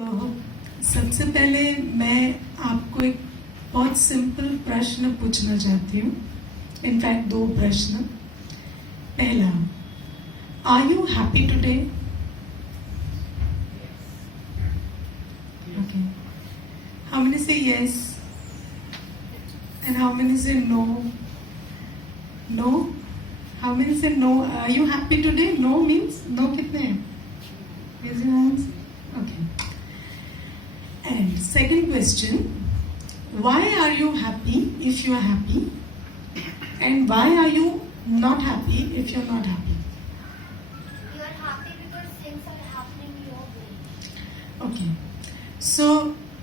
तो सबसे पहले मैं आपको एक बहुत सिंपल प्रश्न पूछना चाहती हूँ. इनफैक्ट दो प्रश्न. पहला, are you happy today? Okay. How many say yes? And how many say no? No? How many say no? Are you happy today? No means no कितने हैं? Raise your hands. Okay. And second question, why are you happy if you are happy? And why are you not happy if you are not happy? You are happy because things are happening your way. Okay. So,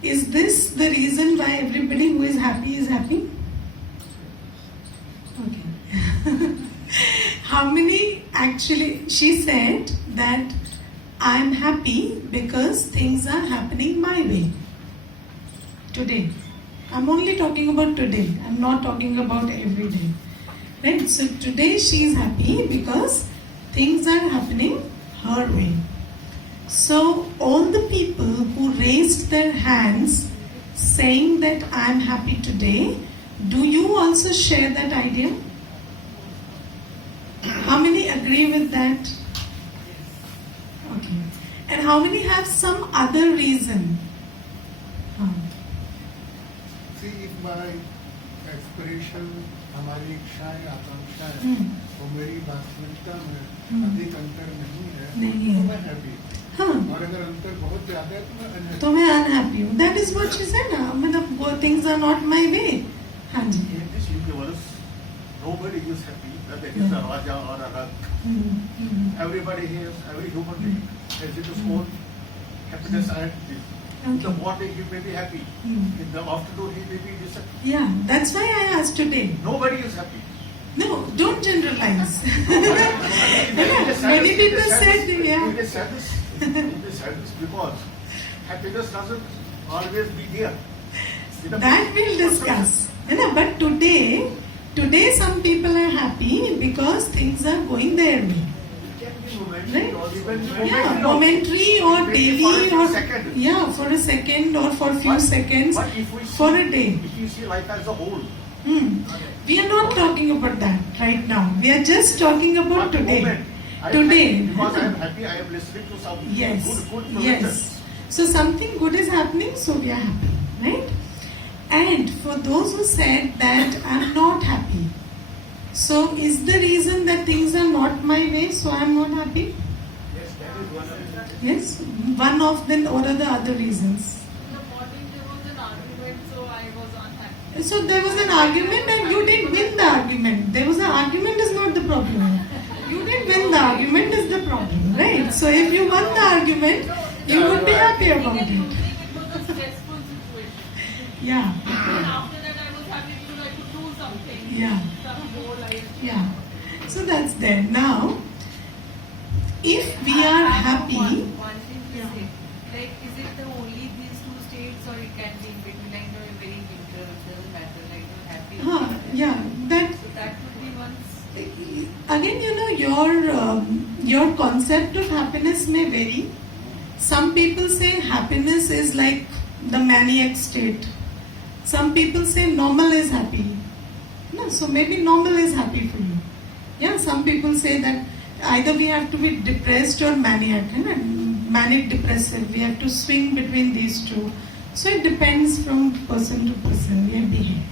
is this the reason why everybody who is happy? Okay. How many actually, she said that I am happy because things are happening my way. Today. I'm only talking about today. I'm not talking about every day. Right? So today she is happy because things are happening her way. So all the people who raised their hands saying that I am happy today, do you also share that idea? How many agree with that? Okay. And how many have some other reason? See, if my aspiration, हमारी इच्छाएं, आकांक्षाएं, वो मेरी वास्तविकता में अधिक अंतर नहीं है, तो मैं हैप्पी. हाँ. और अगर अंतर बहुत ज्यादा है तो मैं अनहैप्पी. तो मैं अनहैप्पी हूँ. That is what she said ना. मतलब वो things are not my way. हाँ जी. In this universe, nobody is happy, whether it is a Raja or a Rag. Everybody here, every human being has its own happiness and in the morning he may be happy. In the afternoon he may be disappointed. Yeah, that's why I asked today. Nobody is happy. No, don't generalize. Many people said, yeah. It is sadness because happiness doesn't always be there. That we'll discuss. But today some people are happy because things are going their way. Right? Yeah, momentary or daily or yeah, for a second or for a few seconds, for a day. If you see life as a whole, we are not talking about that right now. We are just talking about today. Today. Because I am happy, I am listening to some good Yes. So something good is happening, so we are happy, right? And for those who said that I am not happy, so is the reason that things are not my way, so I am not happy? Yes, that is one of the Yes, one of them. What are the other reasons? In the morning there was an argument, so I was unhappy. So there was an argument and you didn't win the argument. There was an argument is not the problem. You didn't win the argument is the problem, right? So if you won the argument, you would be happy about it. It was a stressful situation. Yeah, And after that I was happy because I could do something. yeah, Some goal I yeah. So that's there. Now, if we are happy, One thing to say, like, is it the only these two states, or it can be in between, like, very neutral, it doesn't matter, like, happy. yeah, that So that would be one. again, your concept of happiness may vary. Some people say happiness is like the maniac state. Some people say normal is happy. No, so maybe normal is happy for you. Yeah, some people say that either we have to be depressed or maniac, manic depressive. We have to swing between these two. So it depends from person to person. We behave.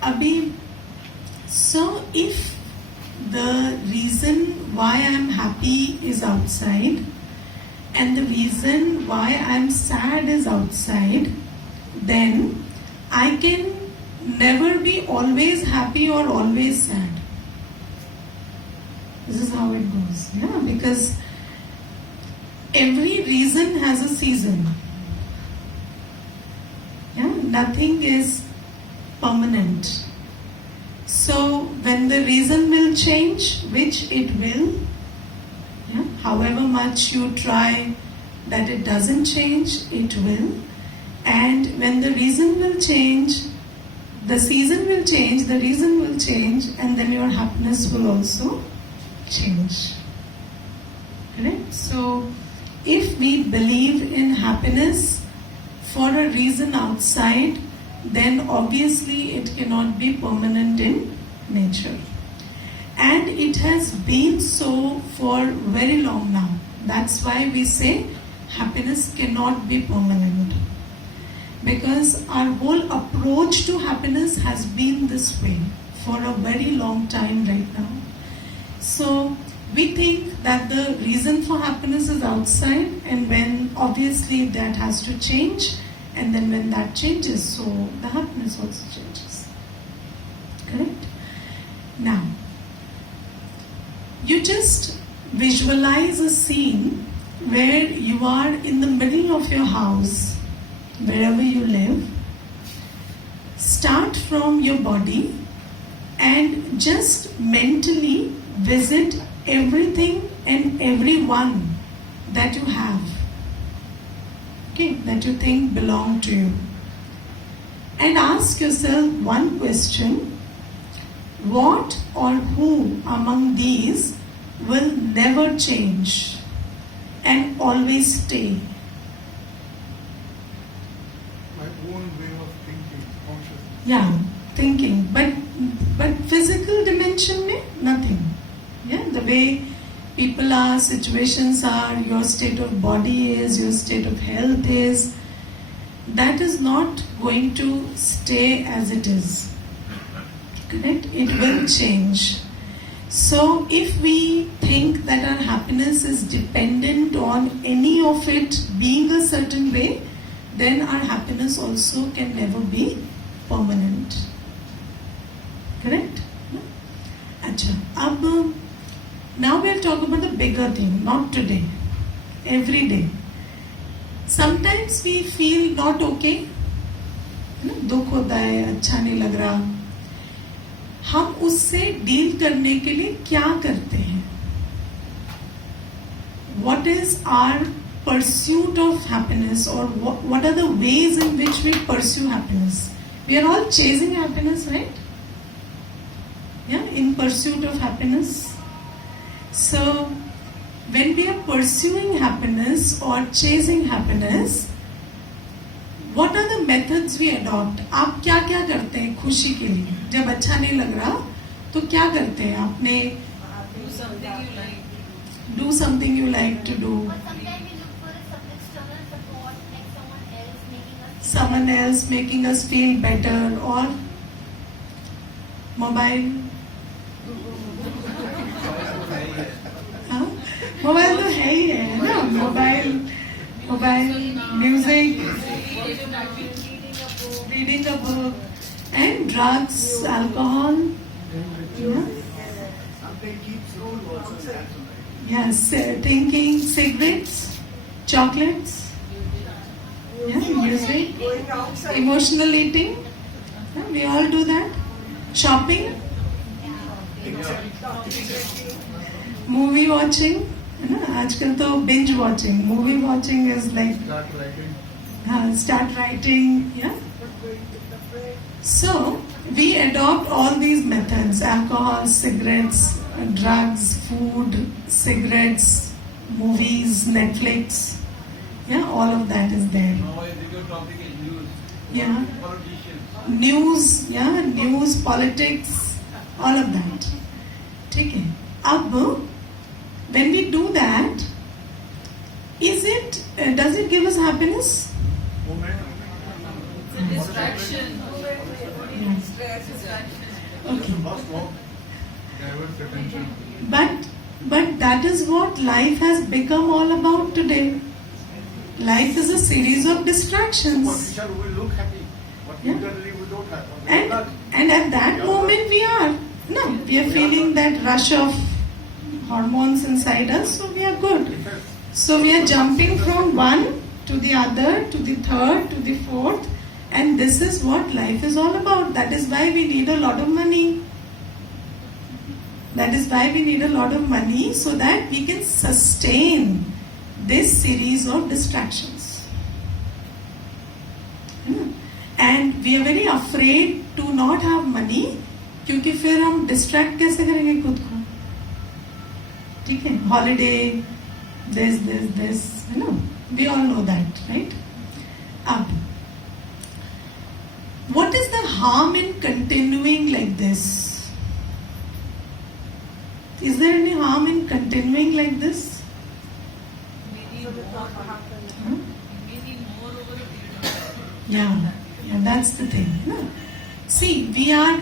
Abhi, so if the reason why I am happy is outside and the reason why I am sad is outside, then I can never be always happy or always sad. This is how it goes. Yeah, because every reason has a season. Yeah, nothing is permanent. So when the reason will change, which it will, yeah, however much you try that it doesn't change, it will. And when the reason will change, the season will change, the reason will change, and then your happiness will also change. Correct? So if we believe in happiness for a reason outside, then obviously it cannot be permanent in nature. And it has been so for very long now. That's why we say happiness cannot be permanent. Because our whole approach to happiness has been this way for a very long time right now. So we think that the reason for happiness is outside, and when obviously that has to change, and then when that changes, so the happiness also changes. Correct? Now, you just visualize a scene where you are in the middle of your house, wherever you live. Start from your body and just mentally visit everything and everyone that you have, okay, that you think belong to you. And ask yourself one question: what or who among these will never change and always stay? My own way of thinking, consciousness. Yeah, thinking, but physical dimension में nothing. Yeah, the way people are, situations are, your state of body is, your state of health is, that is not going to stay as it is. Correct? It will change. So if we think that our happiness is dependent on any of it being a certain way, then our happiness also can never be permanent. Correct? Acha. Ab, now we'll talk about the bigger thing, not today, every day. Sometimes we feel not okay, दुख होता है, अच्छा नहीं लग रहा. हम उससे deal करने के लिए क्या करते हैं? What is our pursuit of happiness, or what are the ways in which we pursue happiness? We are all chasing happiness, right? Yeah, in pursuit of happiness. So, when we are pursuing happiness or chasing happiness, what are the methods we adopt? आप क्या क्या करते हैं खुशी के लिए? जब अच्छा नहीं लग रहा, तो क्या करते हैं? आपने Do something you like to do. do something you like to do. But sometimes we look for some external support, like someone else making us Someone else making us feel better, or mobile. हाँ? Mobile तो है ही है ना, mobile, music, reading a book, and drugs, alcohol. Yeah. Something keeps roll also stands on right. Yes, drinking, cigarettes, chocolates, yeah, music, emotional eating. Yeah, we all do that. Shopping, movie watching. है ना, आजकल तो binge watching, movie watching is like Start writing. start writing. Yeah. So we adopt all these methods: alcohol, cigarettes, drugs, food, cigarettes, movies, Netflix. Yeah, all of that is there. Now a bigger topic is news. Yeah. Politicians. News, yeah, news, politics, all of that. ठीक है. अब when we do that, does it give us happiness? Moment. It's a distraction. Yeah. Distraction. Okay. Lost walk. Divert attention. But that is what life has become all about today. Life is a series of distractions. Superficial we look happy, but Yeah. internally we don't have. We are not. And at that moment we are feeling that rush of hormones inside us, so we are good. So we are jumping from one to the other, to the third, to the fourth, and this is what life is all about. That is why we need a lot of money. That is why we need a lot of money, so that we can sustain this series of distractions. And we are very afraid to not have money, क्योंकि फिर हम distract कैसे करेंगे खुद को? ठीक है, holiday, There's, we all know that, right? What is the harm in continuing like this? Is there any harm in continuing like this? Maybe more, Huh? maybe more over a period of time. Yeah, that's the thing. See, we are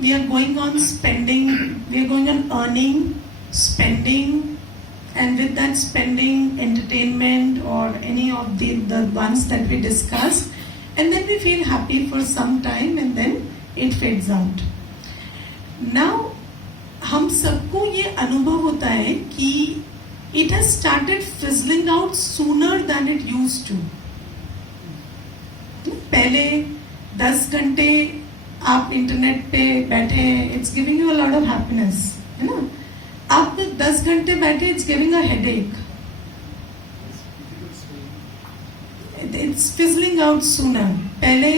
going on spending, we are going on earning, spending, and with that spending, entertainment or any of the ones that we discussed, and then we feel happy for some time and then it fades out. Now, हम सबको ये अनुभव होता है कि it has started fizzling out sooner than it used to. पहले 10 घंटे आप इंटरनेट पे बैठे, it's giving you a lot of happiness, है ना? अब 10 घंटे बैठे, it's giving a headache. It's fizzling out sooner. पहले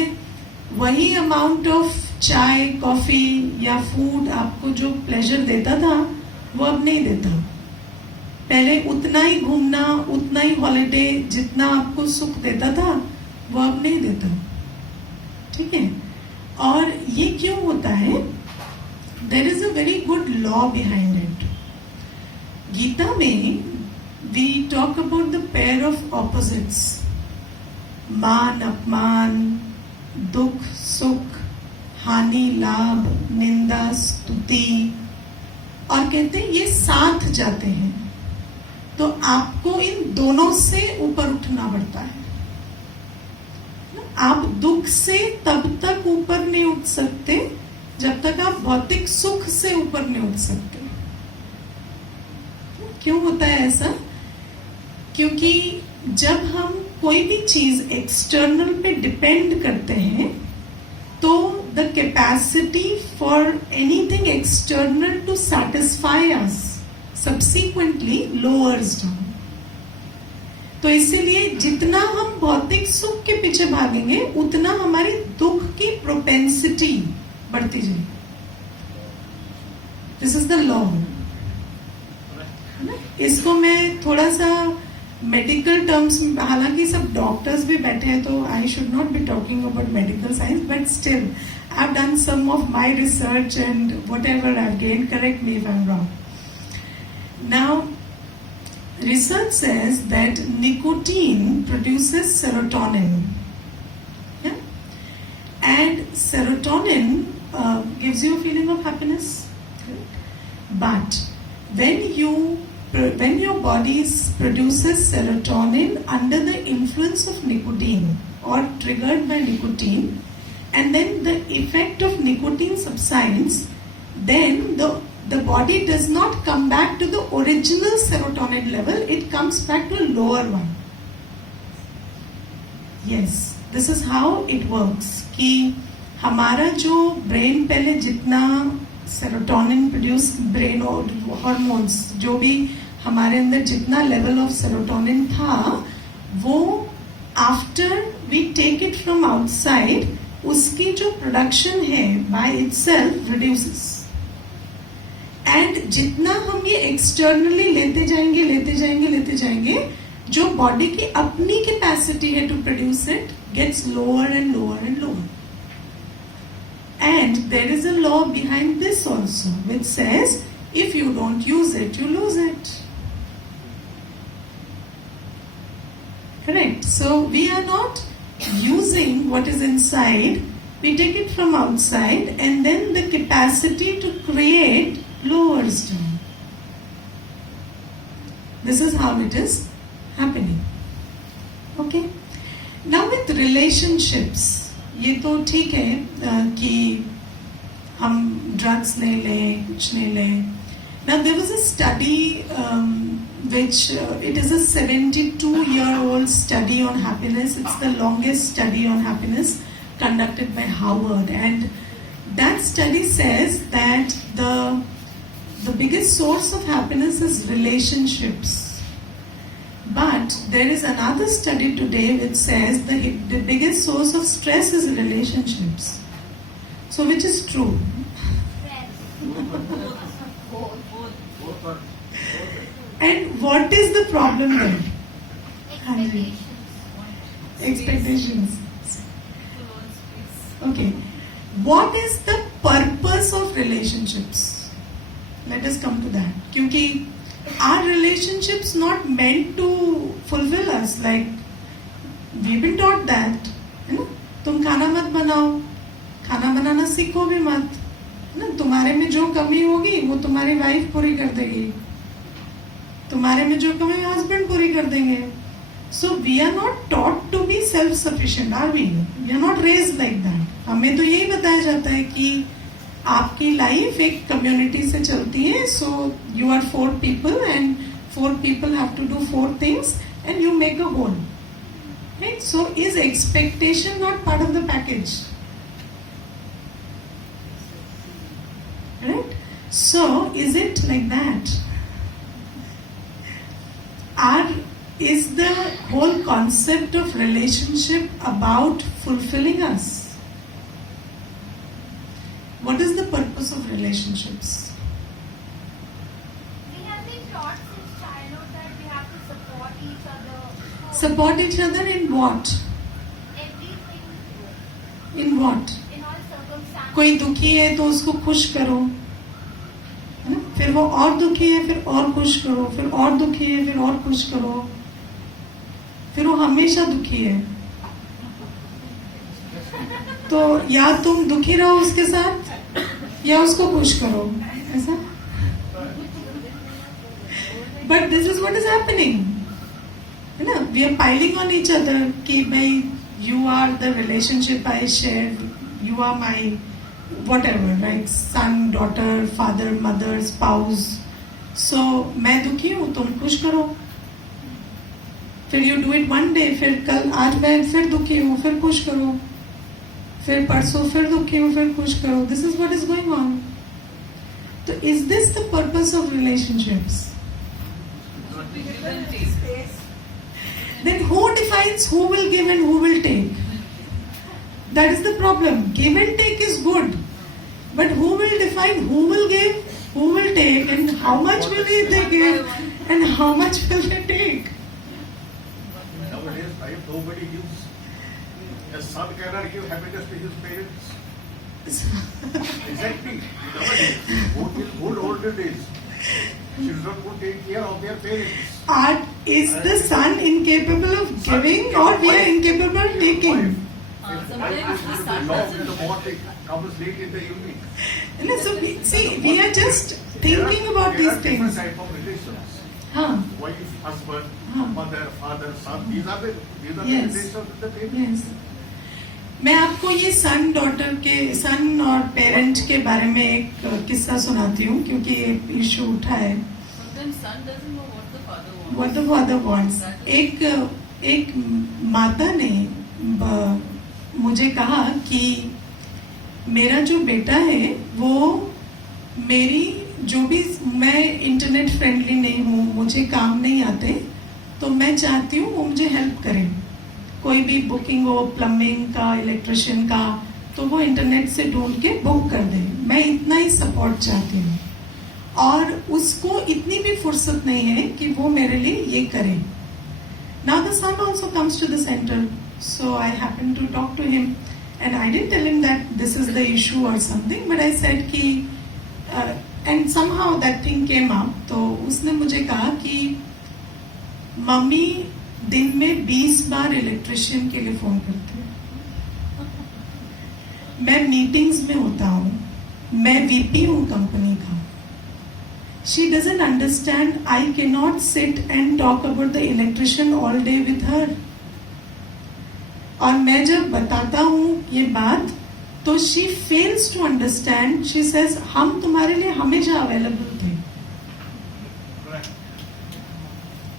वही amount of चाय, कॉफी या फूड आपको जो प्लेजर देता था, वो अब नहीं देता. पहले उतना ही घूमना, उतना ही हॉलिडे जितना आपको सुख देता था, वो अब नहीं देता. ठीक है? और ये क्यों होता है? There is a very good law behind it. Gita में we talk about the pair of opposites. मान अपमान, दुख सुख, हानि लाभ, निंदा स्तुति, और कहते हैं ये साथ जाते हैं. तो आपको इन दोनों से ऊपर उठना पड़ता है. आप दुख से तब तक ऊपर नहीं उठ सकते जब तक आप भौतिक सुख से ऊपर नहीं उठ सकते. क्यों होता है ऐसा? क्योंकि जब हम कोई भी चीज एक्सटर्नल पे डिपेंड करते हैं तो the capacity for anything external to satisfy us subsequently lowers down. तो इसीलिए जितना हम भौतिक सुख के पीछे भागेंगे उतना हमारी दुख की प्रोपेंसिटी बढ़ती जाएगी. This is the law. इसको मैं थोड़ा सा मेडिकल टर्म्स, हालांकि सब डॉक्टर्स भी बैठे हैं तो I should not be talking about medical science, but still I have done some of my research and whatever I have gain, correct me if I am wrong. Now research says that nicotine produces serotonin, yeah? And serotonin gives you a feeling of happiness. But when your body produces serotonin under the influence of nicotine or triggered by nicotine, and then the effect of nicotine subsides, then the body does not come back to the original serotonin level, it comes back to a lower one. Yes, this is how it works. कि हमारा जो brain पहले जितना serotonin produce, brain और hormones जो भी हमारे अंदर जितना लेवल ऑफ सेरोटोनिन था, वो after we take it from outside, उसकी जो प्रोडक्शन है बाय इटसेल्फ रिड्यूसेस. एंड जितना हम ये एक्सटर्नली लेते जाएंगे, जो बॉडी की अपनी कैपेसिटी है to produce it gets lower and lower and lower. And there is a law behind this also which says if you don't use it you lose it. Correct? So we are not using what is inside, we take it from outside and then the capacity to create lowers down. This is how it is happening. Okay? Now with relationships, ये तो ठीक है कि हम drugs नहीं लें, कुछ नहीं लें. Now there was a study which it is a 72-year-old study on happiness. It's the longest study on happiness conducted by Harvard, and that study says that the biggest source of happiness is relationships. But there is another study today which says the biggest source of stress is relationships. So which is true? Friends. Both are. And what is the problem then? Expectations. Expectations. People want space. Okay. What is the purpose of relationships? Let us come to that. क्योंकि are relationships not meant to fulfill us? Like we've been taught that, है ना? तुम खाना मत बनाओ, खाना बनाना सीखो भी मत, है ना? तुम्हारे में जो कमी होगी वो तुम्हारी वाइफ पूरी कर देगी, तुम्हारे में जो कमी हस्बैंड पूरी कर देंगे. So we are not taught to be self-sufficient, are we? We are not raised like that. हमें तो यही बताया जाता है कि आपकी लाइफ एक कम्युनिटी से चलती है. So you are 4 people and 4 people have to do 4 things and you make a whole. Right? So is expectation not part of the package? Right? So is it like that? Is the whole concept of relationship about fulfilling us? What is the purpose of relationships? We have been taught since childhood that we have to support each other. Support each other in what? Everything. In what? In all circumstances. कोई दुखी है तो उसको खुश करो, है ना? फिर वो और दुखी है फिर और खुश करो, फिर और दुखी है फिर और खुश करो, फिर वो हमेशा दुखी है तो या तुम दुखी रहो उसके साथ या उसको खुश करो, ऐसा. But this is what is happening, है ना? We are piling on each other कि भाई you are the relationship I share, you are my whatever, right? Son, daughter, father, mother, spouse. So मैं दुखी हूँ तुम खुश करो, फिर you do it one day, फिर कल आज मैं फिर दुखी हूँ फिर खुश करो, फिर परसों फिर दुखी हूँ फिर खुश करो. This is what is going on. So is this the purpose of relationships? Give and take. Then who defines who will give and who will take? That is the problem. Give and take is good, but who will define who will give, who will take, and how much will they give, and how much will they take? Nowadays, nobody gives. A son cannot give happiness to his parents. Exactly. Nowadays, good older days. Children would take care of their parents. Is the son incapable of giving, or we are incapable of taking? Sometimes the son Long in doesn't. the morning, comes late in the evening. No, so we are just thinking about these There are different things. type of relations. Huh. Wife, husband, Huh. mother, father, son. These are the Yes. relations with the parents. Yes. मैं आपको ये son daughter के सन और parent के बारे में एक किस्सा सुनाती हूँ क्योंकि ये इशू उठा है. Sometimes son doesn't know what the father wants. What the father wants. एक माता ने मुझे कहा कि मेरा जो बेटा है वो मेरी जो भी, मैं इंटरनेट फ्रेंडली नहीं हूँ, मुझे काम नहीं आते, तो मैं चाहती हूँ वो मुझे हेल्प करें. कोई भी बुकिंग हो प्लम्बिंग का, इलेक्ट्रिशियन का, तो वो इंटरनेट से ढूंढ के बुक कर दे. मैं इतना ही सपोर्ट चाहती हूँ और उसको इतनी भी फुर्सत नहीं है कि वो मेरे लिए ये करे. Now the son also comes to the center, so I happened to talk to him and I didn't tell him that this is the issue or something, but I said कि and somehow that thing came up. तो उसने मुझे कहा कि mummy दिन में 20 बार electrician के लिए फोन करते हैं, मैं मीटिंग्स में होता हूँ, मैं वीपी हूँ कंपनी का. She doesn't understand. I cannot sit and talk about the electrician all day with her. और मैं जब बताता हूँ ये बात तो she fails to understand. She says हम तुम्हारे लिए हमेशा अवेलेबल थे.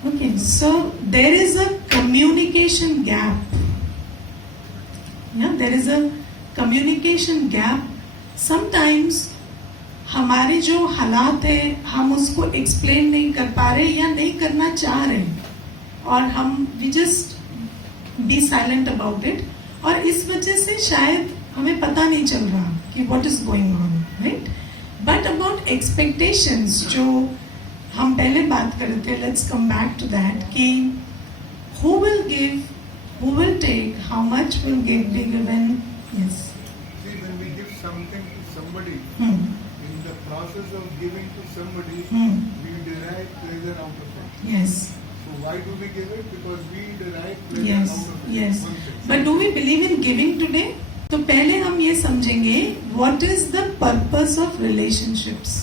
Okay, so there is a communication gap. Yeah, there is a communication gap. Sometimes हमारे जो हालात है हम उसको एक्सप्लेन नहीं कर पा रहे या नहीं करना चाह रहे और हम we just be silent about it, और इस वजह से शायद हमें पता नहीं चल रहा कि what is going on, right. But about expectations, जो हम पहले बात कर रहे थे, let's come back to that, कि who will give, who will take, how much will be given. Yes. See, when we give something to somebody, Hmm. in the process of giving to somebody, Hmm. we derive pleasure out of it. Yes. So why do we give it? Because we derive pleasure Yes. out of it. Yes. One thing. But do we believe in giving today? तो पहले हम ये समझेंगे what is the purpose of relationships.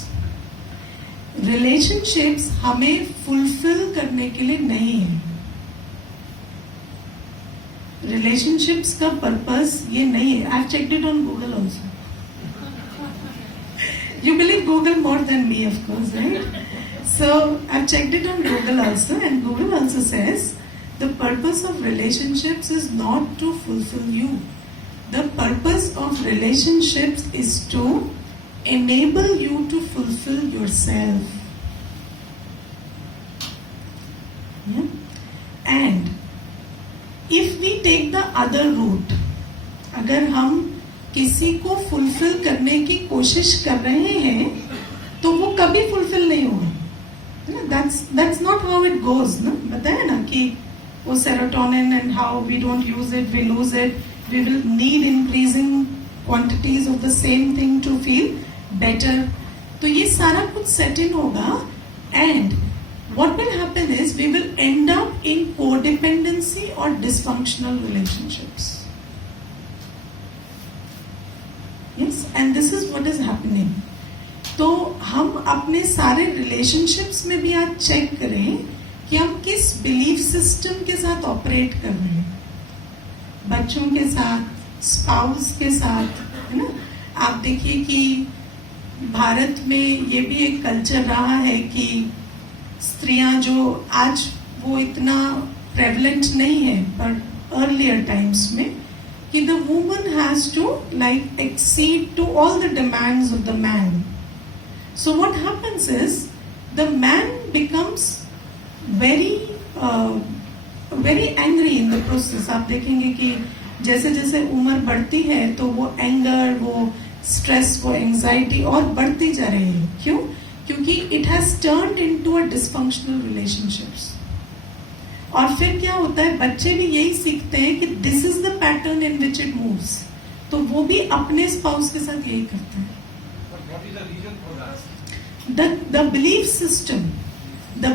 Relationships हमें fulfill करने के लिए नहीं है. Relationships का purpose ये नहीं है. I've checked it on Google also. You believe Google more than me, of course, right? So I've checked it on Google also, and Google also says the purpose of relationships is not to fulfill you. The purpose of relationships is to enable you to fulfill yourself. Yeah? And if we take the other route, अगर हम किसी को fulfil करने की कोशिश कर रहे हैं तो वो कभी फुलफिल नहीं होगा. That's not how it goes. ना बताया ना कि वो serotonin and how we don't use it, we lose it. We will need increasing quantities of the same thing to feel better. तो ये सारा कुछ set in होगा, and what will happen is we will end up in codependency or dysfunctional relationships. Yes, and this is what is happening. तो हम अपने सारे relationships में भी आज check करें कि हम किस belief system के साथ operate कर रहे हैं. बच्चों के साथ, स्पाउस के साथ, है ना. आप देखिए कि भारत में ये भी एक कल्चर रहा है कि स्त्रियां जो आज वो इतना प्रेवलेंट नहीं है, पर अर्लियर टाइम्स में कि the woman has to like exceed to all the demands of the man. So what happens is the man becomes very very angry in the process. आप देखेंगे कि जैसे जैसे उम्र बढ़ती है तो वो एंगर, वो स्ट्रेस, वो एंजाइटी और बढ़ती जा रही है. क्यों? क्योंकि it has turned into a dysfunctional relationships. और फिर क्या होता है, बच्चे भी यही सीखते हैं कि this is the pattern in which it moves. तो वो भी अपने स्पाउस के साथ यही करते हैं. What is the reason for that? The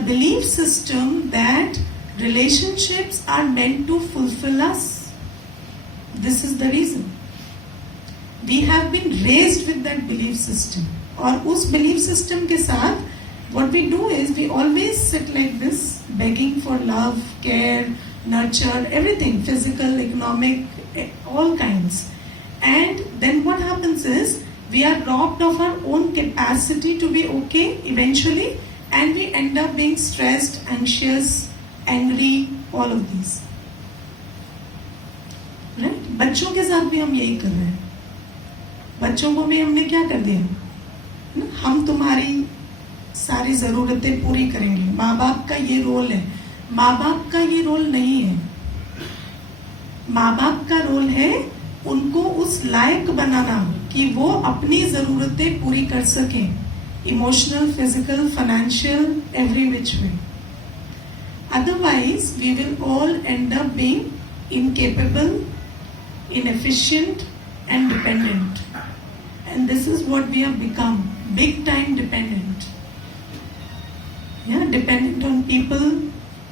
belief system that relationships are meant to fulfill us. This is the reason. We have been raised with that belief system. और उस belief system के साथ what we do is we always sit like this, begging for love, care, nurture, everything, physical, economic, all kinds. And then what happens is we are robbed of our own capacity to be okay eventually, and we end up being stressed, anxious, angry, all of these. Right? बच्चों के साथ भी हम यही कर रहे हैं. बच्चों को भी हमने क्या कर दिया, हम तुम्हारी सारी जरूरतें पूरी करेंगे. माँ बाप का ये रोल है. माँ बाप का ये रोल नहीं है. माँ बाप का रोल है उनको उस लायक बनाना कि वो अपनी जरूरतें पूरी कर सकें, emotional, physical, financial, every which way. Otherwise, we will all end up being incapable, inefficient, and dependent. And this is what we have become, big time dependent. Yeah, dependent on people,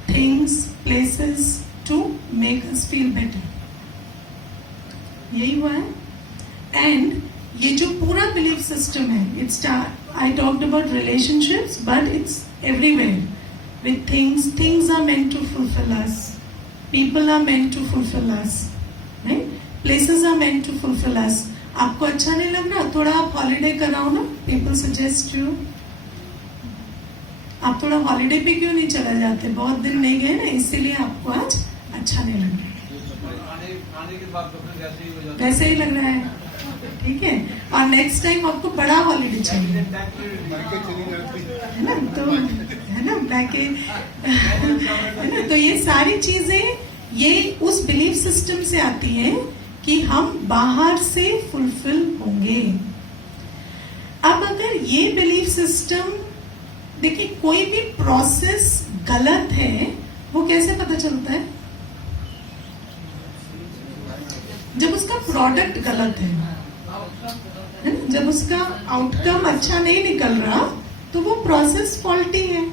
things, places to make us feel better. यही हुआ है. And ये जो पूरा belief system है, I talked about relationships, but it's everywhere. With things are meant to fulfill us. People are meant to fulfill us. Right? Places are meant to fulfill us. आपको अच्छा नहीं लग रहा, थोड़ा आप हॉलीडे कराओ ना. People suggest you. आप थोड़ा हॉलीडे पे क्यों नहीं चले जाते? बहुत दिन नहीं गए ना, इसीलिए आपको आज अच्छा नहीं लग रहा. आने के बाद तो फिर वैसे ही हो जाता है. वैसे ही लग रहा है. ठीक है. और नेक्स्ट टाइम आपको बड़ा हॉलीडे चाहिए, मायके चली जाती है ना. तो है ना, है ना. तो ये सारी चीजें ये उस बिलीफ सिस्टम से आती हैं कि हम बाहर से फुलफिल होंगे. अब अगर ये बिलीफ सिस्टम देखिए कोई भी प्रोसेस गलत है वो कैसे पता चलता है? जब उसका प्रोडक्ट गलत है ना? जब उसका आउटकम अच्छा नहीं निकल रहा तो वो प्रोसेस फॉल्टी है.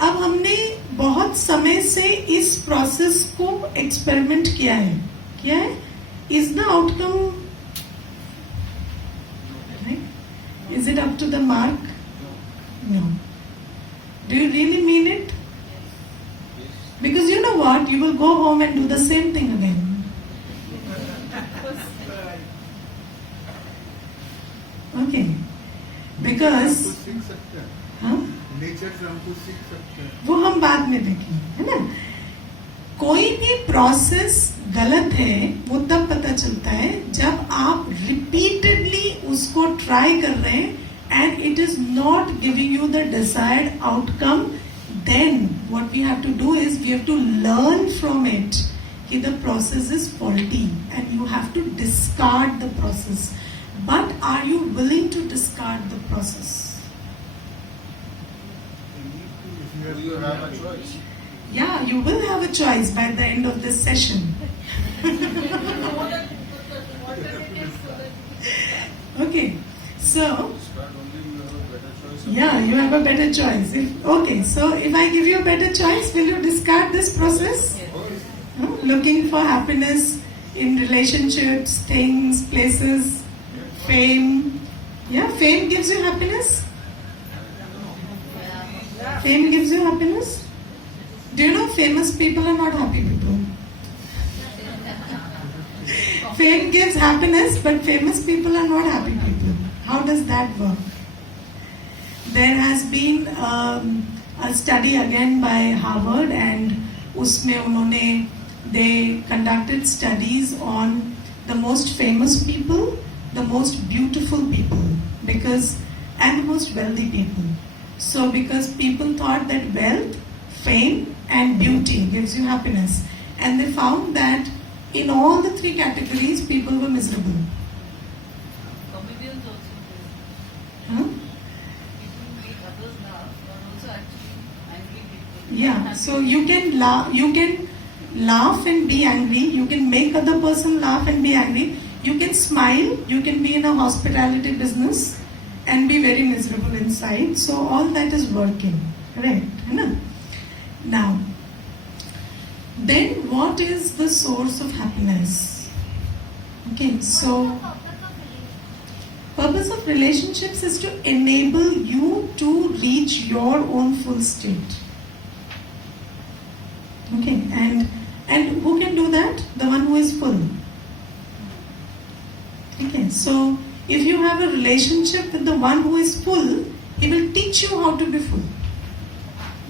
अब हमने बहुत समय से इस प्रोसेस को एक्सपेरिमेंट किया है. Is the outcome, is it up to the mark? No. Do you really mean it? Because you know what, you will go home and do the same thing again. Okay, because कुछ सीख सकते हैं, हाँ, nature से हम कुछ सीख सकते हैं. वो हम बाद में देखेंगे, है ना. कोई भी प्रोसेस गलत है वो तब पता चलता है जब आप रिपीटेडली उसको ट्राई कर रहे हैं and it is not giving you the desired outcome. Then what we have to do is we have to learn from it कि the process is faulty and you have to discard the process. But are you willing to discard the process? You have a choice. Yeah, you will have a choice by the end of this session. Okay, so yeah, you have a better choice. Okay, so if I give you a better choice, will you discard this process? Looking for happiness in relationships, things, places, fame. Yeah, fame gives you happiness. Fame gives you happiness. Do you know famous people are not happy people? Fame gives happiness, but famous people are not happy people. How does that work? There has been a study again by Harvard and उसमें उन्होंने they conducted studies on the most famous people, the most beautiful people, and the most wealthy people. So because people thought that wealth, fame and beauty gives you happiness, and they found that in all the three categories people were miserable. Comedians also do. Huh? People make others laugh, but also actually angry people. Yeah, so you can laugh and be angry. You can make other person laugh and be angry. You can smile. You can be in a hospitality business and be very miserable inside. So all that is working, right? Now, then what is the source of happiness? Okay, so purpose of relationships is to enable you to reach your own full state. Okay, and who can do that? The one who is full. Okay, so if you have a relationship with the one who is full, he will teach you how to be full.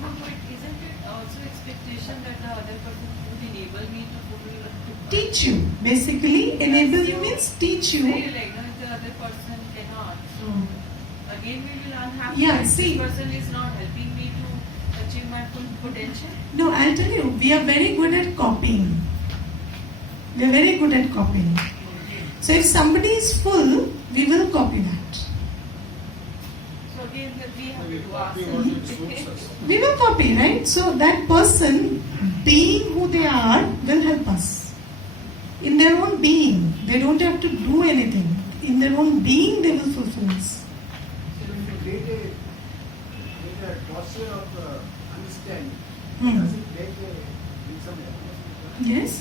No, but isn't it also expectation that the other person would enable me to fulfill? Teach you. Basically, enable you means teach you. Say like, no, if the other person cannot, so again we will unhappy. Yeah, that see. this person is not helping me to achieve my full potential. No, I'll tell you, we are very good at copying. We are very good at copying. So if somebody is full, we will copy that. So again we have We to copy ask. what it suits us. We will copy, right? So that person, being who they are, will help us. In their own being, they don't have to do anything. In their own being, they will fulfill us. So when you create a posture of understanding, Hmm. does it make some effort? Yes?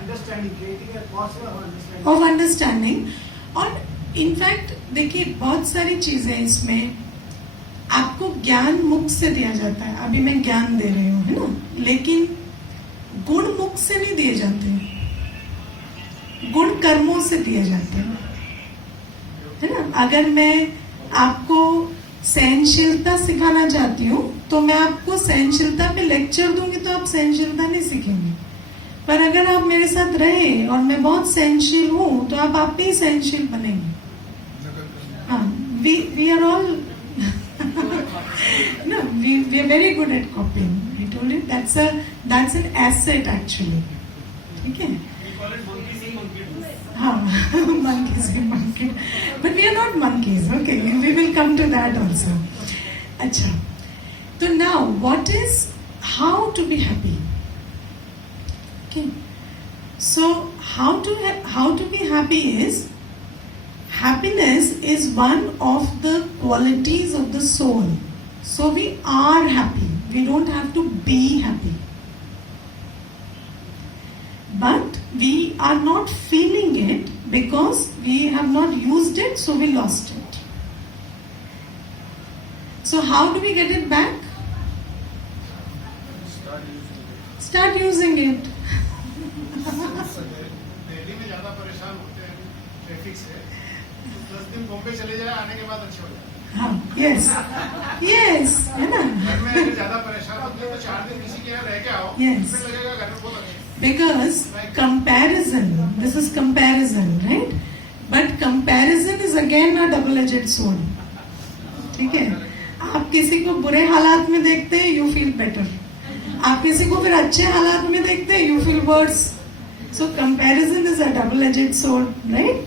Understanding, creating a posture of understanding. Of understanding. और in fact देखिए बहुत सारी चीजें इसमें आपको ज्ञान मुख से दिया जाता है. अभी मैं ज्ञान दे रही हूँ, है ना, लेकिन गुण मुख से नहीं दिए जाते. गुण कर्मों से दिए जाते हैं, है ना. अगर मैं आपको सहनशीलता सिखाना चाहती हूँ तो मैं आपको सहनशीलता पे लेक्चर दूंगी तो आप सहनशीलता नहीं सीखेंगे. पर अगर आप मेरे साथ रहे और मैं बहुत सहनशील हूँ तो आप ही सहनशील बनेंगे. हाँ, we are all no, we are very good at copying. We told you that's an asset actually. ठीक है? We call it monkey see, monkey do. हाँ, monkeys, monkey. But we are not monkeys. Okay, we will come to that also. अच्छा, तो now what is how to be happy? Okay, so how to be happy is, happiness is one of the qualities of the soul. So we are happy. We don't have to be happy. But we are not feeling it because we have not used it, so we lost it. So how do we get it back? Start using it. Delhi में ज्यादा परेशान होते हैं traffic से, तो 10 दिन बॉम्बे चले जाए, आने के बाद अच्छे हो जाए। हाँ, yes, yes, है ना? घर में अगर ज्यादा परेशान होते हैं तो 4 दिन किसी के यहाँ रह के आओ, Yes. फिर लगेगा घर में बहुत अच्छा है। Because comparison, this is comparison, right? But comparison is again a double-edged sword. ठीक है? आप किसी को बुरे हालात में देखते हैं, you feel better. आप किसी को फिर अच्छे हालात में देखते हैं, you feel worse. So comparison is a double-edged sword, right?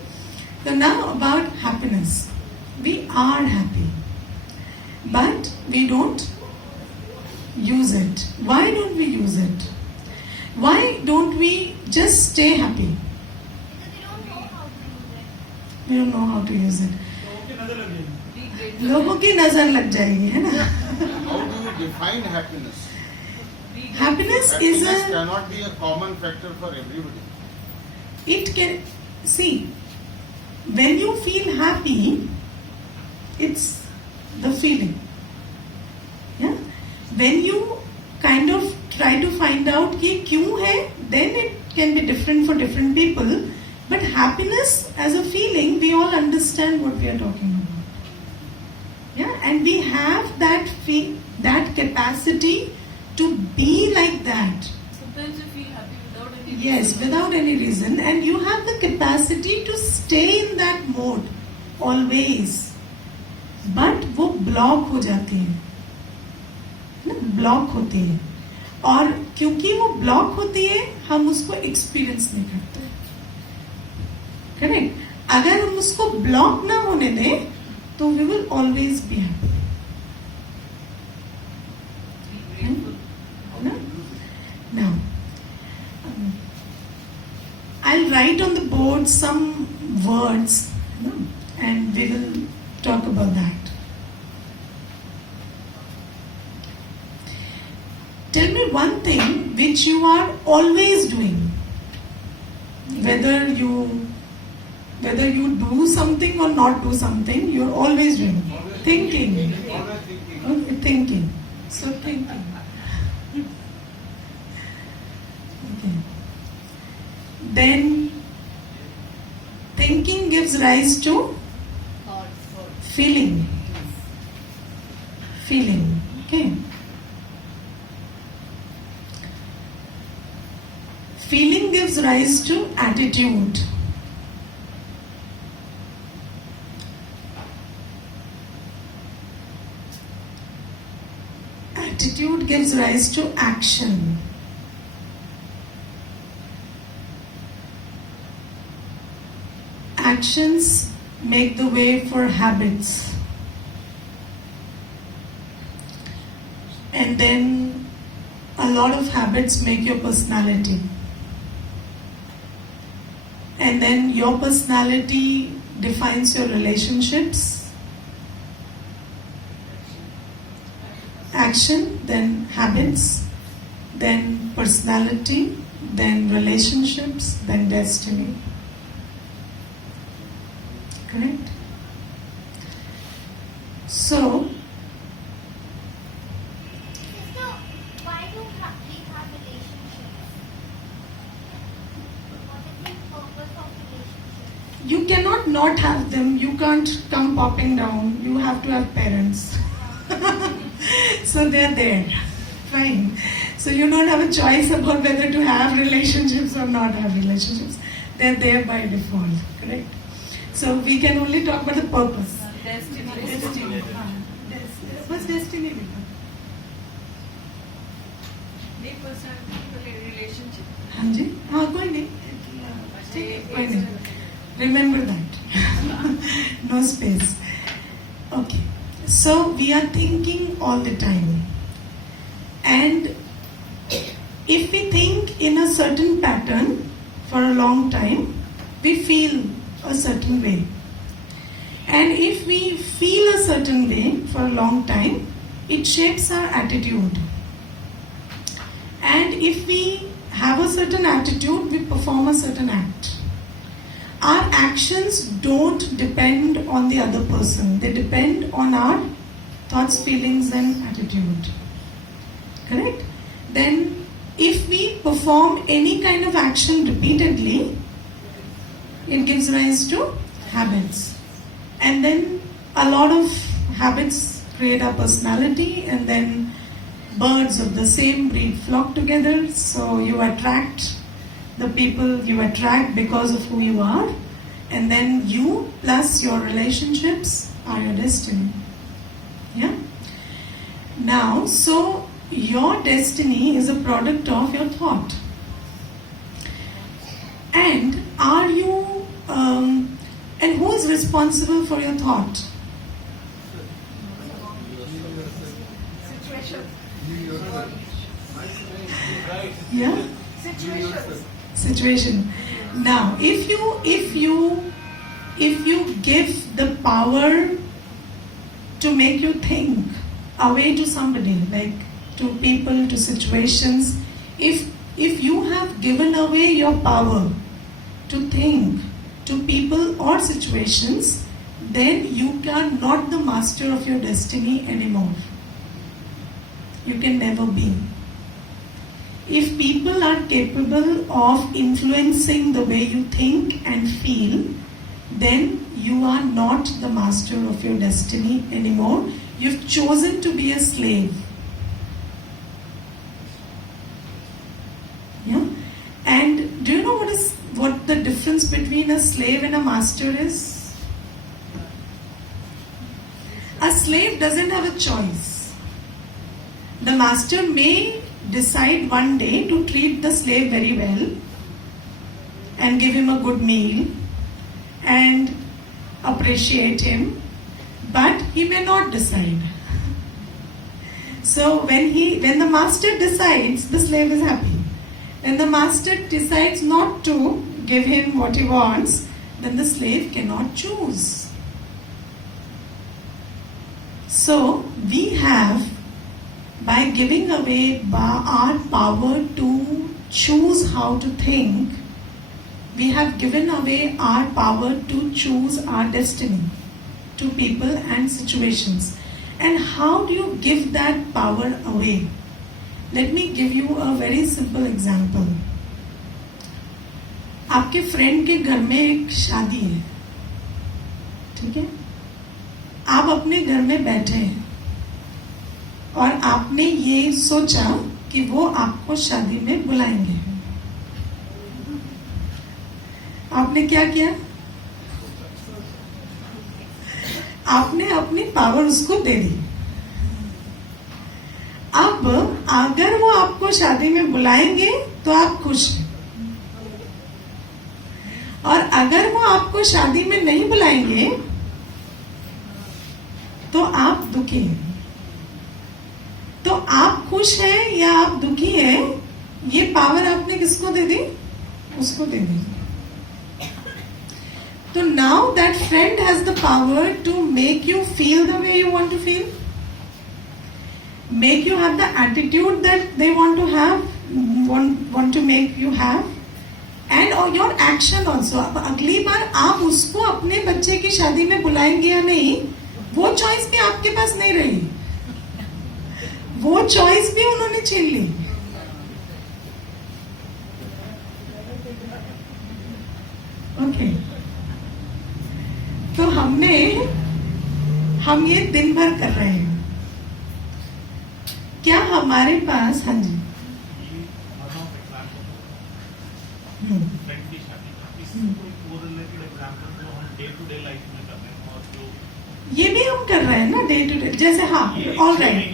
So now about happiness. We are happy, but we don't use it. Why don't we use it? Why don't we just stay happy? Because you don't know how to use it. We don't know how to use it. लोगों की नजर लग जाएगी। Be grateful. लोगों की नजर लग जाएगी, है ना? How do you define happiness? Be grateful. Happiness is Happiness a, cannot be a common factor for everybody. it can, see, when you feel happy, it's the feeling. Yeah? When you kind of try to find out कि क्यों है, then it can be different for different people. But happiness as a feeling, we all understand what we are talking about. Yeah, and we have that capacity to be like that. Sometimes you feel happy without any Yes, reason. without any reason, and you have the capacity to stay in that mode always. But वो block हो जाती है ना, block होती है, और क्योंकि वो ब्लॉक होती है हम उसको एक्सपीरियंस नहीं करते। करेक्ट? अगर हम उसको ब्लॉक ना होने दें तो we will always be happy. Be grateful. No? Now, I'll write on the board some words, no? And we will talk about that. Tell me one thing which you are always doing, whether you do something or not do something, you're always doing. Thinking. Always thinking. Okay, thinking. So thinking. Okay. Then thinking gives rise to feeling. Feeling. Okay. Feeling gives rise to attitude. Attitude gives rise to action. Actions make the way for habits. And then a lot of habits make your personality. And then your personality defines your relationships. Action, then habits, then personality, then relationships, then destiny. Correct? So, Sister, why do we have relationships? What is the purpose of relationships? you cannot not have them. You can't come popping down. You have to have parents. So they're there. Fine. So you don't have a choice about whether to have relationships or not have relationships. They're there by default. Correct? So we can only talk about the purpose. Destiny. Destiny. What's destiny? एक personality वाले relationship. हाँ जी, हाँ कोई नहीं, ठीक है, कोई नहीं. Remember that. No space. Okay. So we are thinking all the time. And if we think in a certain pattern for a long time, we feel a certain way. And if we feel a certain way for a long time, it shapes our attitude. And if we have a certain attitude, we perform a certain act. Our actions don't depend on the other person. They depend on our thoughts, feelings and attitude. Correct? Then if we perform any kind of action repeatedly, it gives rise to habits. And then a lot of habits create our personality, and then birds of the same breed flock together. So you attract the people you attract because of who you are, and then you plus your relationships are your destiny. Yeah? Now, so your destiny is a product of your thought. And are you, and who is responsible for your thought? Situation. You yourself. Yeah? Situation. Situation. Now, if you give the power to make you think away to somebody, like to people, to situations, if you have given away your power to think to people or situations, then you are not the master of your destiny anymore. You can never be. If people are capable of influencing the way you think and feel, then you are not the master of your destiny anymore. You've chosen to be a slave. Yeah? And do you know what the difference between a slave and a master is? A slave doesn't have a choice. The master may decide one day to treat the slave very well and give him a good meal and appreciate him, but he may not decide. So when the master decides, the slave is happy. When the master decides not to give him what he wants, then the slave cannot choose. So we have, by giving away our power to choose how to think, we have given away our power to choose our destiny to people and situations. And how do you give that power away? Let me give you a very simple example. आपके friend के घर में एक शादी है, ठीक है? आप अपने घर में बैठे हैं और आपने ये सोचा कि वो आपको शादी में बुलाएंगे. आपने क्या किया? आपने अपनी पावर उसको दे दी. अब अगर वो आपको शादी में बुलाएंगे तो आप खुश हैं, और अगर वो आपको शादी में नहीं बुलाएंगे तो आप दुखी हैं. तो आप खुश हैं या आप दुखी हैं, ये पावर आपने किसको दे दी? उसको दे दी. So now that friend has the power to make you feel the way you want to feel, make you have the attitude that they want to have, want to make you have, and or your action also. अब अगली बार आप उसको अपने बच्चे की शादी में बुलाएंगे या नहीं, वो चॉइस भी आपके पास नहीं रही. वो चॉइस भी उन्होंने छीन ली. ओके. तो हम ये दिन भर कर रहे हैं. क्या हमारे पास, हाँ जी, ये भी हम कर रहे हैं ना डे टू डे. जैसे हाँ, ऑल राइट,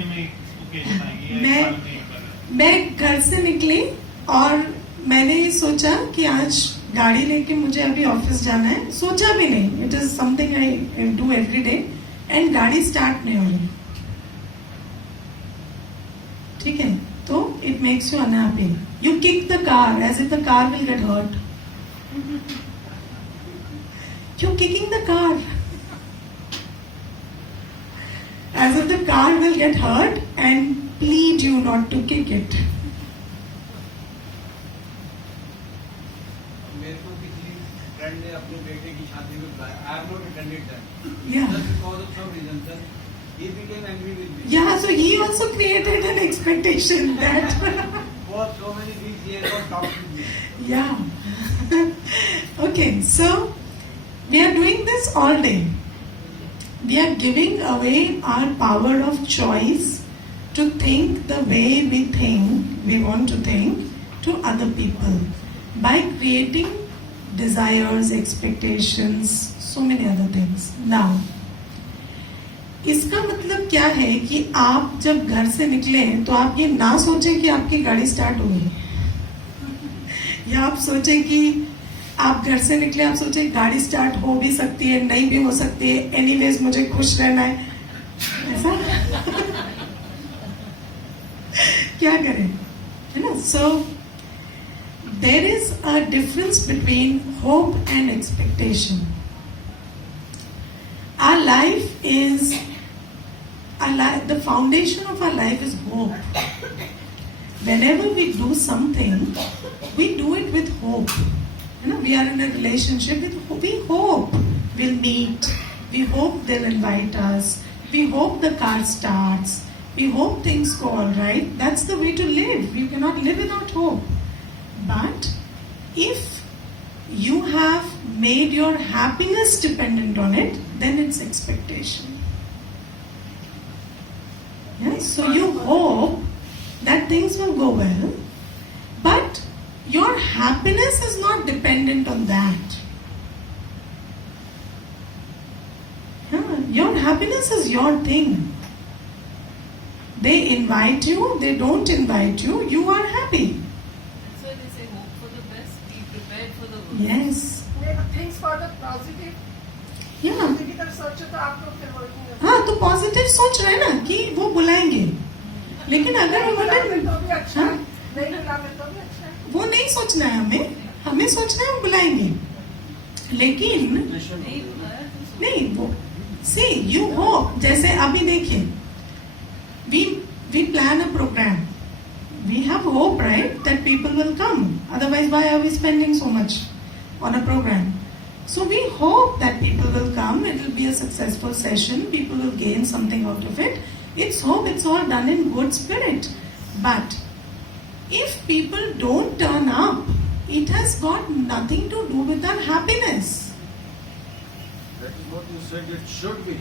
मैं घर से निकली और मैंने सोचा कि आज गाड़ी लेके मुझे अभी ऑफिस जाना है. सोचा भी नहीं, it is something I do every day. And गाड़ी स्टार्ट नहीं हो रही, ठीक है, तो it makes you unhappy. You kick the car as if the car will get hurt. You kicking the car as if the car will get hurt and plead you not to kick it. मेरे को किसी friend ने अपने बेटे की शादी में बुलाया. I have not attended that. Yeah. Just because of some reason, sir. He became angry with me. Yeah, so he also created an expectation that For so many weeks he has not talked with me. yeah. Okay, so we are doing this all day. We are giving away our power of choice to think the way we think, we want to think, to other people by creating desires, expectations, so many other things. Now, इसका मतलब क्या है कि आप जब घर से निकले तो आप ये ना सोचें कि आपकी गाड़ी स्टार्ट हो गई, या आप सोचें कि आप घर से निकले, आप सोचे गाड़ी स्टार्ट हो भी सकती है, नहीं भी हो सकती है, एनीवेज मुझे खुश रहना है, ऐसा क्या करें, है ना. So there is a difference between hope and expectation. Our life is, the foundation of our life is hope. Whenever we do something, we do it with hope. You know, we are in a relationship with hope. We hope we'll meet. We hope they'll invite us. We hope the car starts. We hope things go all right. That's the way to live. You cannot live without hope. But if you have made your happiness dependent on it, then it's expectation. Yes? So you hope that things will go well, but your happiness is not dependent on that. Yeah, your happiness is your thing. They invite you, they don't invite you, you are happy. That's why they say hope for the best, be prepared for the worst. Yes. Things for the positive. Yeah. की तरफ सोचो तो आप लोग फिर working हाँ, तो positive सोच रहे हैं ना कि वो बुलाएंगे, लेकिन अगर उन्होंने तो भी अच्छा हाँ? है, नहीं बुलावे तो भी अच्छा है. वो नहीं सोचना है, हमें सोचना है हम बुलाएंगे, लेकिन नहीं बुलाया तो सोचो. नहीं वो सी यू होप. जैसे अभी देखिए, we plan a programme, we have hope right that people will come, otherwise why are we spending so much on a program. So we hope that people will come, it will be a successful session, people will gain something out of it. It's hope, it's all done in good spirit. But if people don't turn up, it has got nothing to do with our happiness. That is what you said it should be.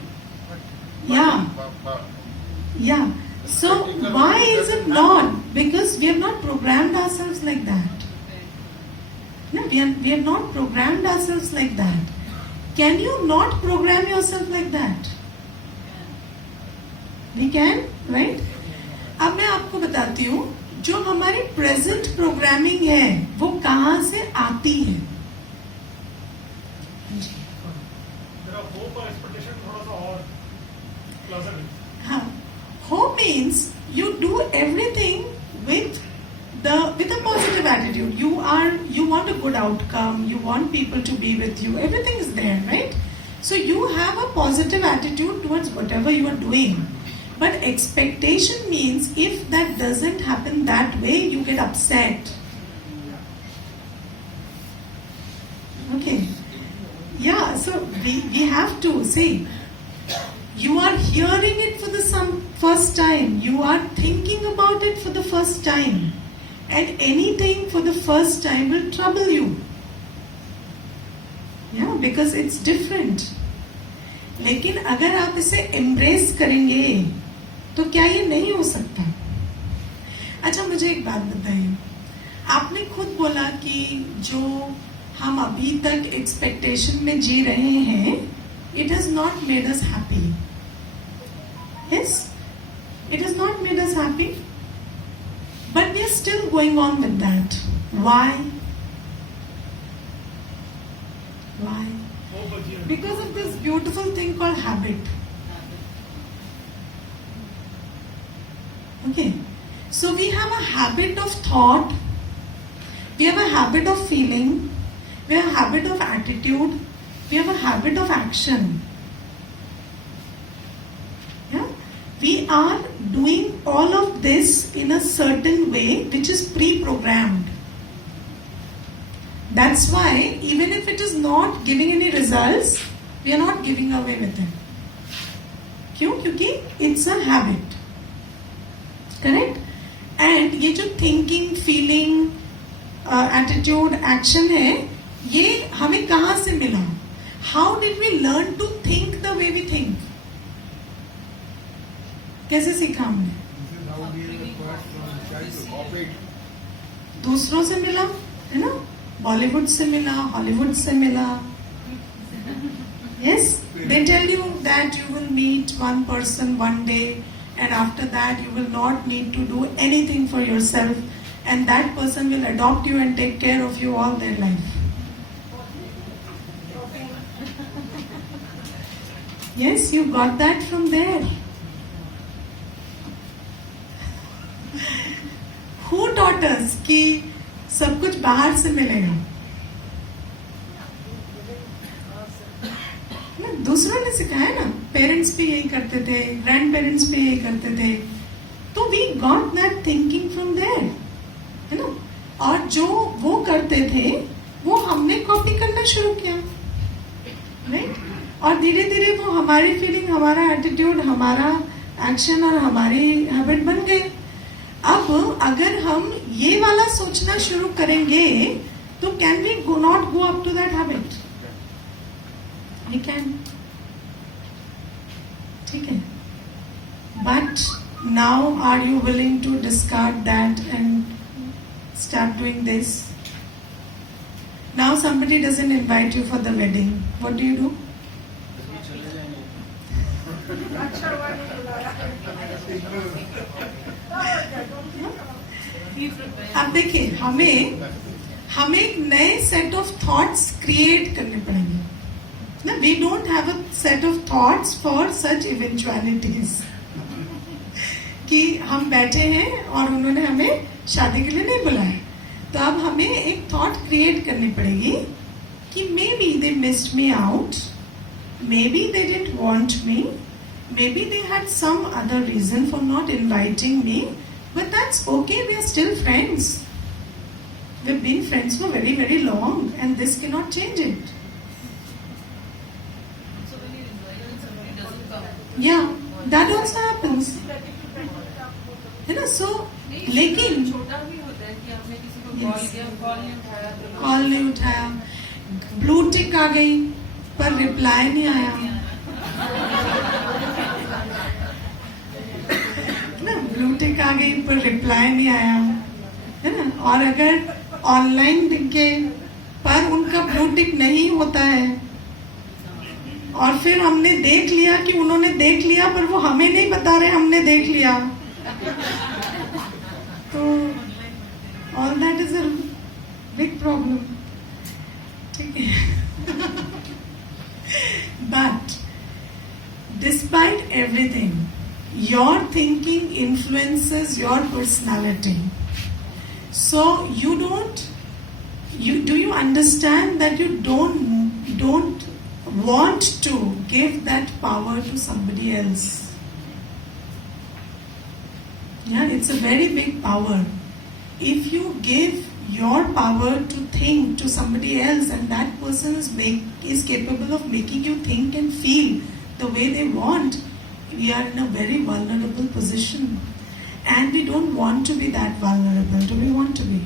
Yeah. Yeah. So why is it not? Because we have not programmed ourselves like that. No, we have not programmed ourselves like that. Can you not program yourself like that? We can, right? अब मैं आपको बताती हूँ, जो हमारी present programming है वो कहाँ से आती है. मेरा hope और expectation थोड़ा सा और closer है. हाँ, hope means you do everything with a positive attitude. You want a good outcome, you want people to be with you, everything is there, right? So you have a positive attitude towards whatever you are doing. But expectation means if that doesn't happen that way, you get upset. Okay. Yeah, so we have to see. You are hearing it for the first time. You are thinking about it for the first time. And anything for the first time will trouble you. Yeah, because it's different. लेकिन अगर आप इसे embrace करेंगे तो क्या ये नहीं हो सकता? अच्छा, मुझे एक बात बताइए. आपने खुद बोला कि जो हम अभी तक expectation में जी रहे हैं, it has not made us happy. Yes, it has not made us happy. But we are still going on with that. Why? Why? Hope बची है. Because of this beautiful thing called habit. Okay, so we have a habit of thought, we have a habit of feeling, we have a habit of attitude, we have a habit of action. Yeah, we are doing all of this in a certain way which is pre-programmed. That's why even if it is not giving any results, we are not giving away with it. क्यों? क्योंकि it's a habit. Correct? And ये जो thinking, feeling, attitude, action है, ये हमें कहाँ से मिला? How did we learn to think the way we think? कैसे सीखा हमने? This is how we are taught from childhood. दूसरों से मिला, है ना? बॉलीवुड से मिला, हॉलीवुड से मिला. Yes, they tell you that you will meet one person one day, and after that you will not need to do anything for yourself, and that person will adopt you and take care of you all their life. Yes, you got that from there. Who taught us कि सब कुछ बाहर से मिलेगा? ना, दूसरों ने सिखाया ना. पेरेंट्स भी यही करते थे, ग्रैंड पेरेंट्स भी यही करते थे. तो we got that thinking from there, है ना. और जो वो करते थे वो हमने कॉपी करना शुरू किया, राइट. और धीरे धीरे वो हमारी फीलिंग, हमारा एटीट्यूड, हमारा एक्शन और हमारी हैबिट बन गए. अब अगर हम ये वाला सोचना शुरू करेंगे तो can we go not go up to that habit? We can. ठीक है. But now are you willing to discard that and start doing this? Now somebody doesn't invite you for the wedding. What do you do? अच्छा हुआ नहीं बुलाया. अब देखिए, हमें एक नए सेट ऑफ थॉट्स क्रिएट करने पड़ेंगे ना. We don't have a set of thoughts for such eventualities कि हम बैठे हैं और उन्होंने हमें शादी के लिए नहीं बुलाया. तो अब हमें एक थॉट क्रिएट करनी पड़ेगी कि may be they missed me out, may be they didn't want me, maybe they had some other reason for not inviting me, but that's okay. We are still friends. We've been friends for very, very long, and this cannot change it. So when you invite and somebody doesn't come. Yeah, that also happens. है ना. So लेकिन छोटा भी होता है कि आपने किसी को Yes. कॉल किया, कॉल नहीं उठाया, तो कॉल नहीं उठाया, ब्लू टिक आ गई पर रिप्लाई नहीं आया ना. ब्लू टिक आ गई पर रिप्लाई नहीं आया, है ना. और अगर ऑनलाइन दिखे पर उनका ब्लू टिक नहीं होता है और फिर हमने देख लिया कि उन्होंने देख लिया पर वो हमें नहीं बता रहे हमने देख लिया, तो all that is a big problem. ठीक है. But despite everything, your thinking influences your personality. So do you understand that you don't want to give that power to somebody else? Yeah, it's a very big power. If you give your power to think to somebody else and that person is capable of making you think and feel the way they want, we are in a very vulnerable position. And we don't want to be that vulnerable. Do we want to be?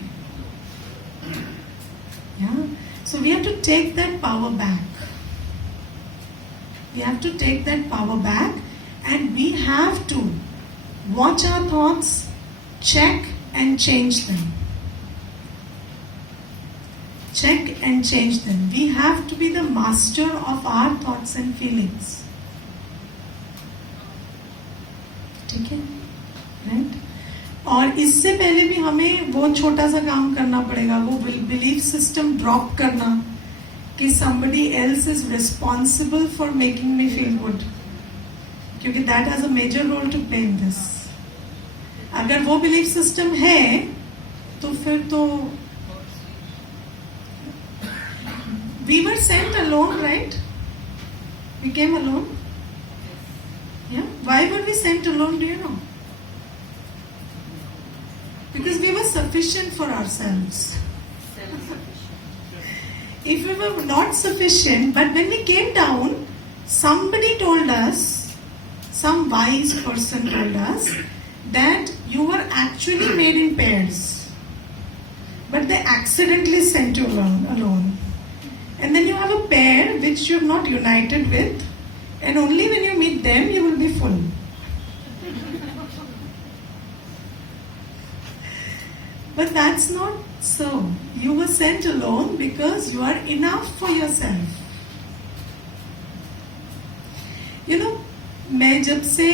Yeah. So we have to take that power back. We have to take that power back, and we have to watch our thoughts, check and change them. Check and change them. We have to be the master of our thoughts and feelings. ठीक है, right. और इससे पहले भी हमें वो छोटा सा काम करना पड़ेगा, वो बिलीफ सिस्टम ड्रॉप करना कि somebody else is responsible for making me feel good, क्योंकि that has a major role to play in this. अगर वो बिलीफ सिस्टम है तो फिर तो we were sent alone, right? We came alone. Yeah. Why were we sent alone? Do you know? Because we were sufficient for ourselves. If we were not sufficient, but when we came down, somebody told us, some wise person told us that you were actually made in pairs, but they accidentally sent you alone. And then you have a pair which you have not united with, and only when you meet them you will be full. But that's not so. You were sent alone because you are enough for yourself. You know, मैं जब से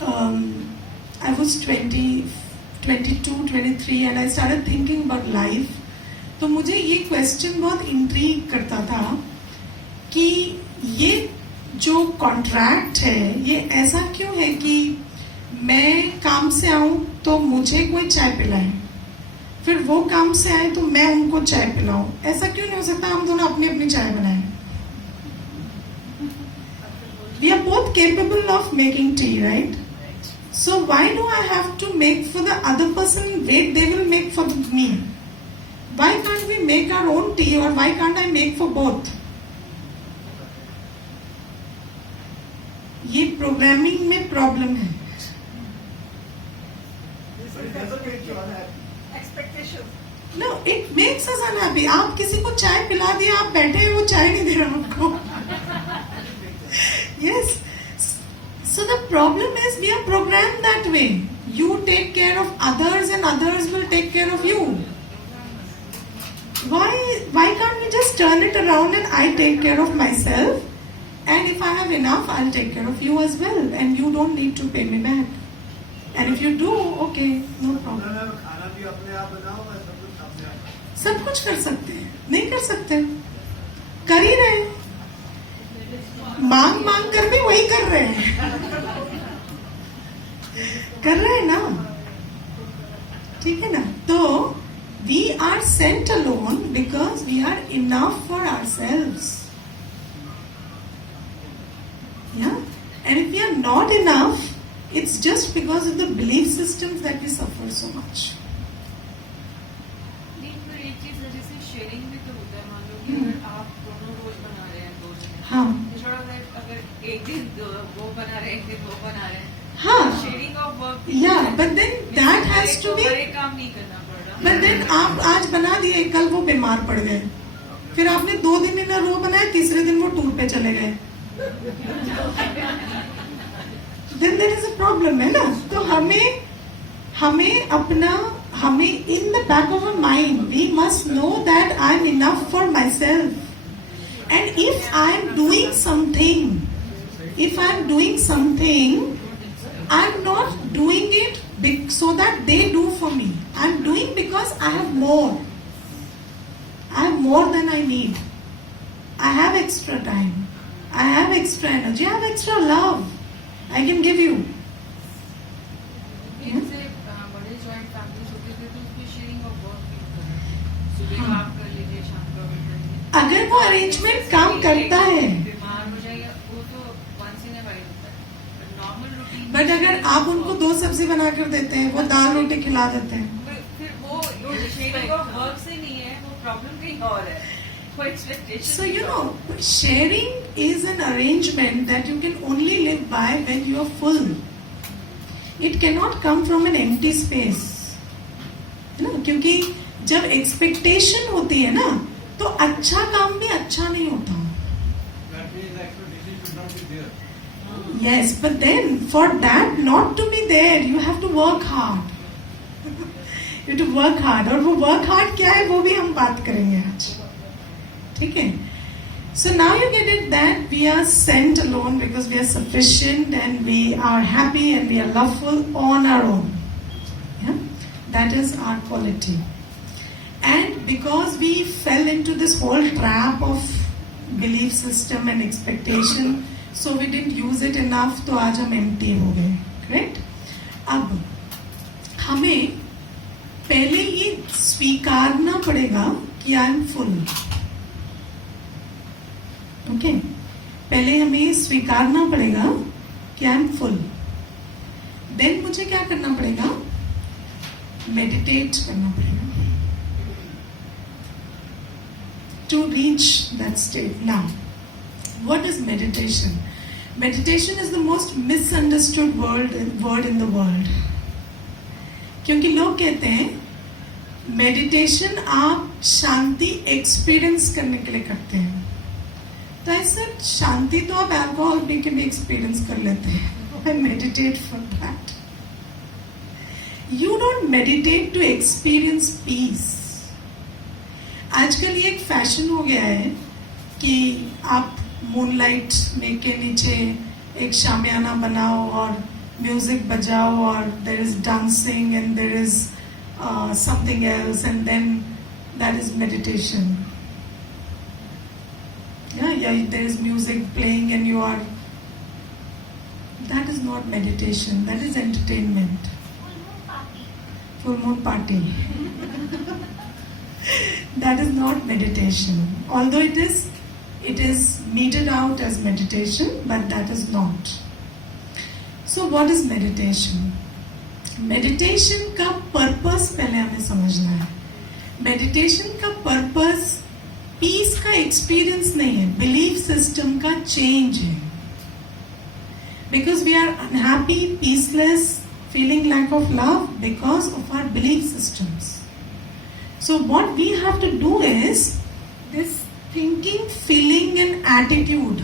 I was 20, 22, 23 and I started thinking about life, तो मुझे ये question बहुत intrigue करता था कि ये जो कॉन्ट्रैक्ट है ये ऐसा क्यों है कि मैं काम से आऊं तो मुझे कोई चाय पिलाए, फिर वो काम से आए तो मैं उनको चाय पिलाऊं. ऐसा क्यों नहीं हो सकता हम दोनों अपनी अपनी चाय बनाएं? We are both capable of making tea, right? So why do I have to make for the other person and wait they will make for me? Why can't we make our own tea, or why can't I make for both? ये programming में problem है. Expectations. No, it makes us unhappy. आप किसी को चाय पिला दिया, आप बैठे हैं, वो चाय नहीं दे रहा आपको. Yes. So the problem is we are programmed that way. You take care of others and others will take care of you. Why can't we just turn it around and I take care of myself, and if I have enough I'll take care of you as well, and you don't need to pay me back. And if you do, okay, no problem. खाना भी अपने आप बनाओ, मैं सब कुछ सामने आता. सब कुछ कर सकते हैं, नहीं कर सकते, कर ही रहे हैं. मांग मांग कर भी वही कर रहे हैं. कर रहे हैं ना, ठीक है ना. तो we are sent alone because we are enough for ourselves. Yeah, and if we are not enough, it's just because of the belief systems that we suffer so much. नहीं, पर एक चीज है, जैसे शेयरिंग भी तो होता है. मान लो कि अगर आप दोनों रोज बना रहे हैं 2 दिन, हाँ. अगर एक दिन वो बना रहे हैं, एक दिन वो बना रहे हैं, हाँ. Sharing of work. Yeah, but then that has to be. हर एक काम नहीं करना पड़ रहा. But then आप आज बना दिए, कल वो बीमार पड़ गए, फिर आपने 2 दिन इन रो बनाया, तीसरे दिन वो टूर पे चले गए. Then there is a problem, है ना. तो हमें अपना in the back of our mind we must know that I am enough for myself, and if I am doing something, I'm not doing it so that they do for me. I'm doing because I have more. I have more than I need. I have extra time. I have extra energy. I have extra love. I can give you. जैसे बड़े joint families होते थे तो उसमें sharing of work भी होता है. सुबह आप कर लीजिए, शाम को आप कर लीजिए. अगर वो अरेंजमेंट काम करता है, बीमार हो जाए वो तो वंस इन अ वाइल होता है. Normal routine. बट अगर आप उनको 2 सब्जी बना कर देते हैं, वो दाल रोटी खिला देते हैं, फिर वो शेयरिंग ऑफ वर्क से नहीं है, वो प्रॉब्लम कहीं और है. वो expectation. so you know, sharing is an arrangement that you can only live by when you are full. It cannot come from an empty space, है ना. क्योंकि जब एक्सपेक्टेशन होती है ना, तो अच्छा काम भी अच्छा नहीं होता. That means expectation should not be there. Yes, but then for that not to be there, you have to work hard. You have to work hard. और वो work hard क्या है, वो भी हम बात करेंगे आज, ठीक है. So now you get it that we are sent alone because we are sufficient and we are happy and we are loveful on our own. Yeah? That is our quality. And because we fell into this whole trap of belief system and expectation, so we didn't use it enough, तो आज हम empty हो गए. Correct? अब हमें पहले ये स्वीकारना पड़ेगा कि आई एम फुल. ओके, पहले हमें ये स्वीकारना पड़ेगा कि आई एम फुल. देन मुझे क्या करना पड़ेगा? मेडिटेट करना पड़ेगा to reach that state. Now what is meditation? Meditation is the most misunderstood word in the world. क्योंकि लोग कहते हैं मेडिटेशन आप शांति एक्सपीरियंस करने के लिए करते हैं. तो ऐसा शांति तो आप अल्कोहल पी के भी एक्सपीरियंस कर लेते हैं. I meditate for that. You don't meditate to experience peace. आजकल ये एक फैशन हो गया है कि आप मूनलाइट में के नीचे एक शामियाना बनाओ और म्यूजिक बजाओ और there is dancing and there is something else and then that is meditation. या there is music playing and you are, that is not meditation, that is entertainment. Full moon party. That is not meditation. Although it is meted out as meditation, but that is not. So what is meditation? Meditation का purpose पहले हमें समझना है. Meditation का purpose peace का experience नहीं है, belief system का change है. Because we are unhappy, peaceless, feeling lack of love because of our belief systems. So what we have to do is, this thinking, feeling and attitude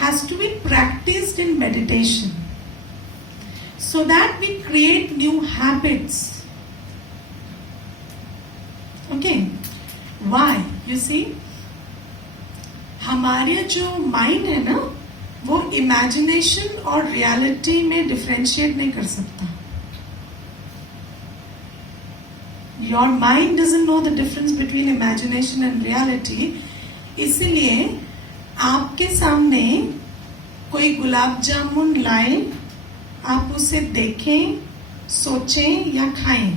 has to be practiced in meditation so that we create new habits. Okay, why? You see, हमारे जो mind है ना, वो imagination और reality में differentiate नहीं कर सकता. Your mind doesn't know the difference between imagination and reality. इसलिए आपके सामने कोई गुलाब जामुन लाए, आप उसे देखें, सोचें या खाएं,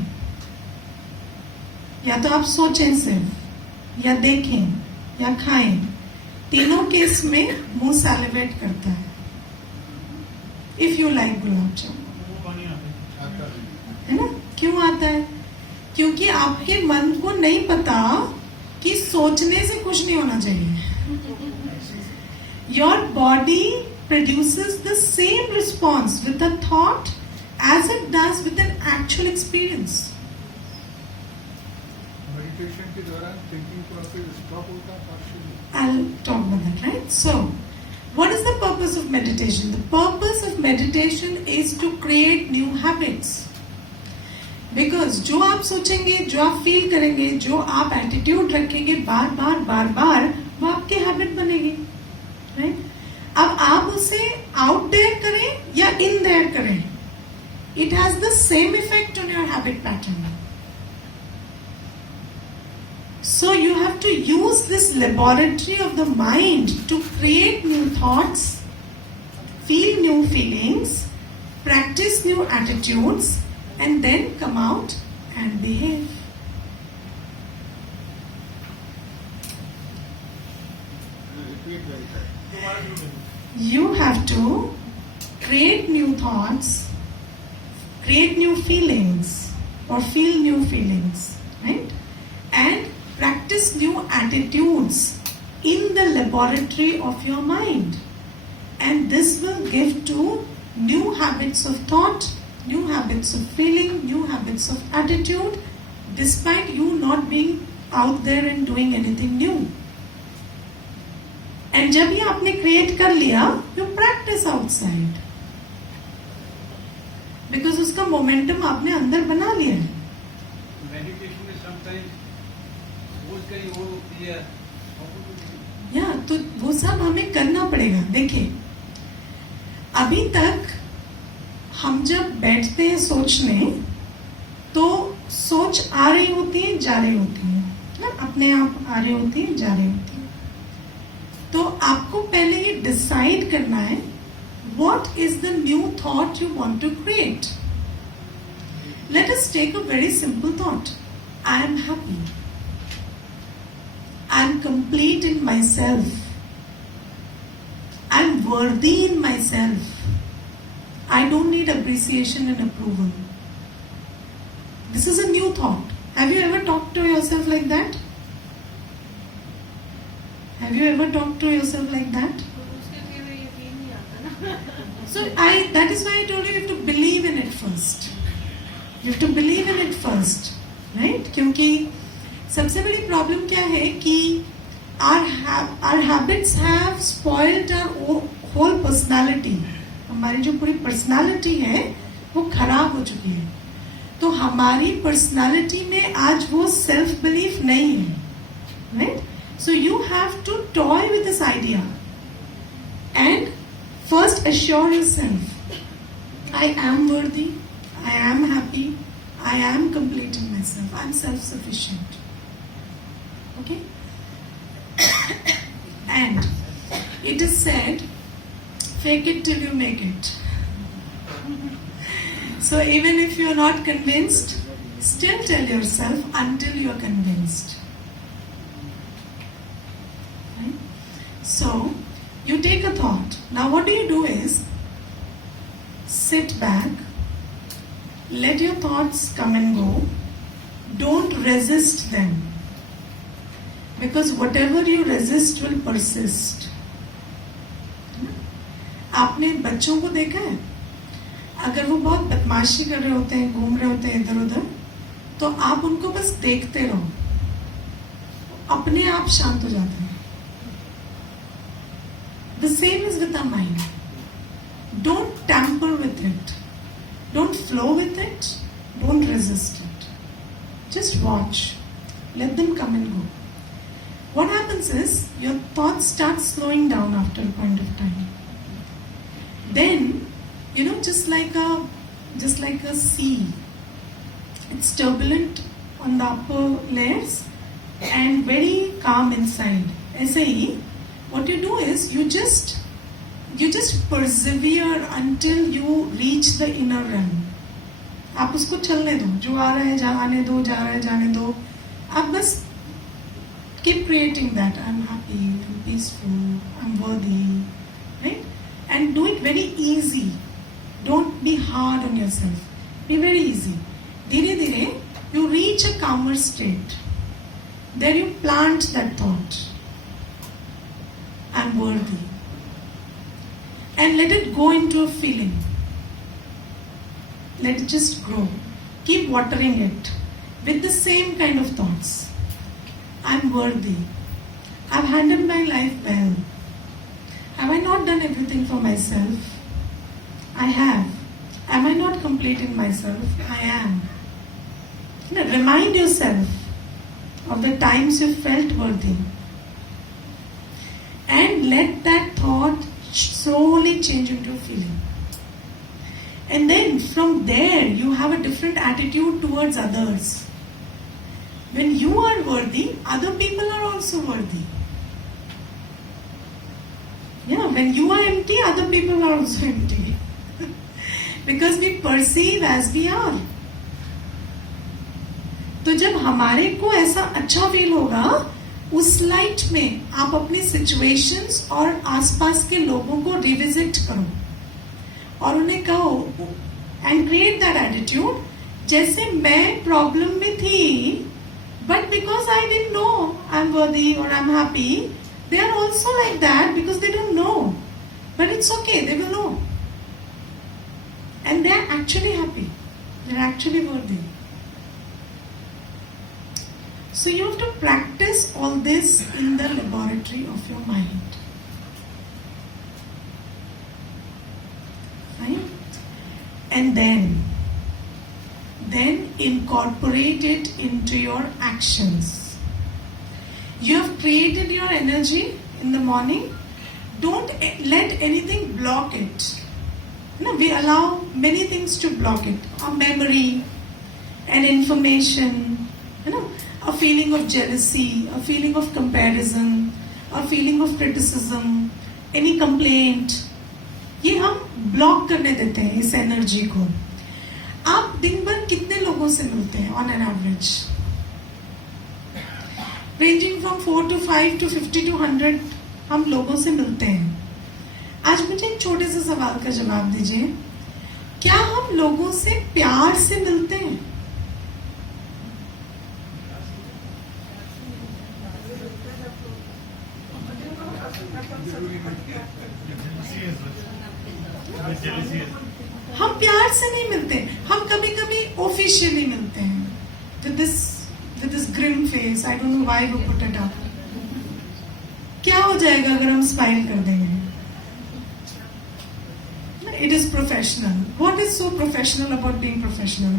या तो आप सोचें सिर्फ, या देखें या खाएं, तीनों केस में मुंह सैलिवेट करता है. If you like gulab jamun, है ना? क्यों आता है? क्योंकि आपके मन को नहीं पता कि सोचने से कुछ नहीं होना चाहिए. Your body produces the same response with a thought as it does with an actual experience. Meditation के दौरान थिंकिंग प्रोसेस स्टॉप होता है partially. I'll talk about that, right? So, what is the purpose of meditation? The purpose of meditation is to create new habits. Because जो आप सोचेंगे, जो आप feel करेंगे, जो आप एटीट्यूड रखेंगे बार बार, वो आपकी हैबिट बनेगी, right? अब आप उसे आउट देयर करें या इन देयर करें, it has the same effect on your habit pattern. So you have to use this laboratory of the mind to create new thoughts, feel new feelings, practice new attitudes, and then come out and behave. You have to create new thoughts, create new feelings, or feel new feelings, right? And practice new attitudes in the laboratory of your mind. And this will give to new habits of thought, new habits of feeling, new habits of attitude, despite you not being out there and doing anything new. And जब ये आपने create कर लिया, you practice outside. Because उसका momentum आपने अंदर बना लिया है. मेडिटेशन में sometimes सोच कर ही वो होती है. या तो वो सब हमें करना पड़ेगा. देखिए, अभी तक हम जब बैठते हैं सोचने, तो सोच आ रही होती है, जा रही होती है, ना? अपने आप आ रही होती है, जा रही होती है. तो आपको पहले ये डिसाइड करना है, what is the new thought you want to create? Let us take a very simple thought. I am happy. I am complete in myself. I am worthy in myself. I don't need appreciation and approval. This is a new thought. Have you ever talked to yourself like that? Have you ever talked to yourself like that? तो उसके लिए वो यकीन नहीं आता ना. So that is why I told you have to believe in it first. You have to believe in it first, right? क्योंकि सबसे बड़ी प्रॉब्लम क्या है कि our habits have spoiled our whole personality. हमारी जो पूरी पर्सनालिटी है वो खराब हो चुकी है. तो हमारी पर्सनालिटी में आज वो सेल्फ बिलीफ नहीं है, right? So you have to toy with this idea and first assure yourself, I am worthy, I am happy, I am complete in myself, I am self-sufficient. Okay? And it is said, fake it till you make it. So even if you are not convinced, still tell yourself until you are convinced. Right? So you take a thought. Now what do you do is sit back, let your thoughts come and go. Don't resist them. Because whatever you resist will persist. आपने बच्चों को देखा है, अगर वो बहुत बदमाशी कर रहे होते हैं, घूम रहे होते हैं इधर उधर, तो आप उनको बस देखते रहो, अपने आप शांत हो जाते हैं. The same is with the mind. Don't tamper with it. Don't flow with it. Don't resist it. Just watch. Let them come and go. What happens is your thoughts start slowing down after a point of time. Then, just like a sea, it's turbulent on the upper layers and very calm inside. ऐसे ही, what you do is you just persevere until you reach the inner realm. आप उसको चलने दो, जो आ रहा है आने दो, जा रहा है जाने दो. आप बस keep creating that. I'm happy, I'm peaceful, I'm worthy, right? And do it very easy. Don't be hard on yourself. Be very easy. धीरे धीरे you reach a calmer state. There you plant that thought. I'm worthy. And let it go into a feeling. Let it just grow. Keep watering it with the same kind of thoughts. I'm worthy. I've handled my life well. Have I not done everything for myself? I have. Am I not complete in myself? I am. Remind yourself of the times you felt worthy. And let that thought slowly change into a feeling. And then from there, you have a different attitude towards others. When you are worthy, other people are also worthy. Yeah, when you are empty, other people are also empty. Because we perceive as we are. तो जब हमारे को ऐसा अच्छा feel होगा, उस light में आप अपनी सिचुएशंस और आसपास के लोगों को रिविजिट करो और उन्हें कहो एंड क्रिएट दैट एटीट्यूड, जैसे मैं प्रॉब्लम में थी, but because I didn't know I am worthy और I am happy, they are also like that because they don't know, but it's okay, they will know and they are actually happy, they are actually worthy. So you have to practice all this in the laboratory of your mind. Right? And then incorporate it into your actions. You have created your energy in the morning. Don't let anything block it. No, we allow many things to block it. Our memory and information, a feeling of jealousy, a feeling of comparison, a feeling of criticism, any complaint. ये हम block करने देते हैं इस energy को. आप दिन भर कितने लोगों से मिलते हैं on an average? Ranging from 4 to 5 to 50 to 100 हम लोगों से मिलते हैं। आज मुझे एक छोटे से सवाल का जवाब दीजिए, क्या हम लोगों से प्यार से मिलते हैं? हम प्यार से नहीं मिलते, हम कभी कभी ऑफिशियली मिलते हैं with this grim face. I don't know why we put it up. क्या हो जाएगा अगर हम स्माइल कर देंगे? It is professional. What is so professional about being professional?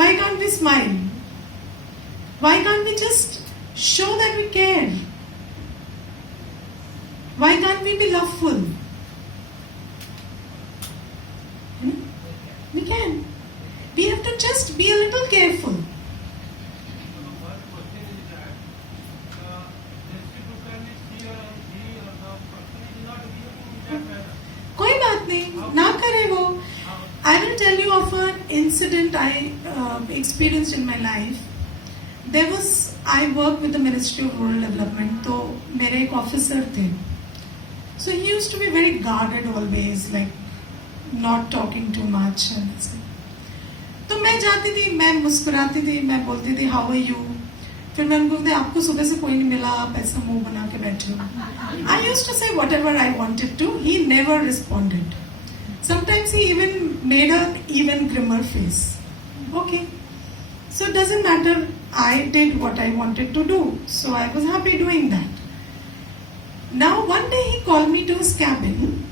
Why can't we smile? Why can't we just show that we care? Why can't we be loveful? We can. We have to just be a little careful. कोई बात नहीं, ना करे वो. I will tell you of an incident I experienced in my life. I worked with the Ministry of Rural Development. तो मेरे एक officer थे. So he used to be very guarded always, like not talking too much. तो मैं जाती थी, मैं मुस्कुराती थी, मैं बोलती थी हाउ आर यू. फिर मैं उनको बोलती आपको सुबह से कोई नहीं मिला, आप ऐसा मुंह बना के बैठे हो. I used to say whatever I wanted to. He never responded. Sometimes he even made an even grimmer face. Okay, so it doesn't matter. I did what I wanted to do, so I was happy doing that. Now one day he called me to his cabin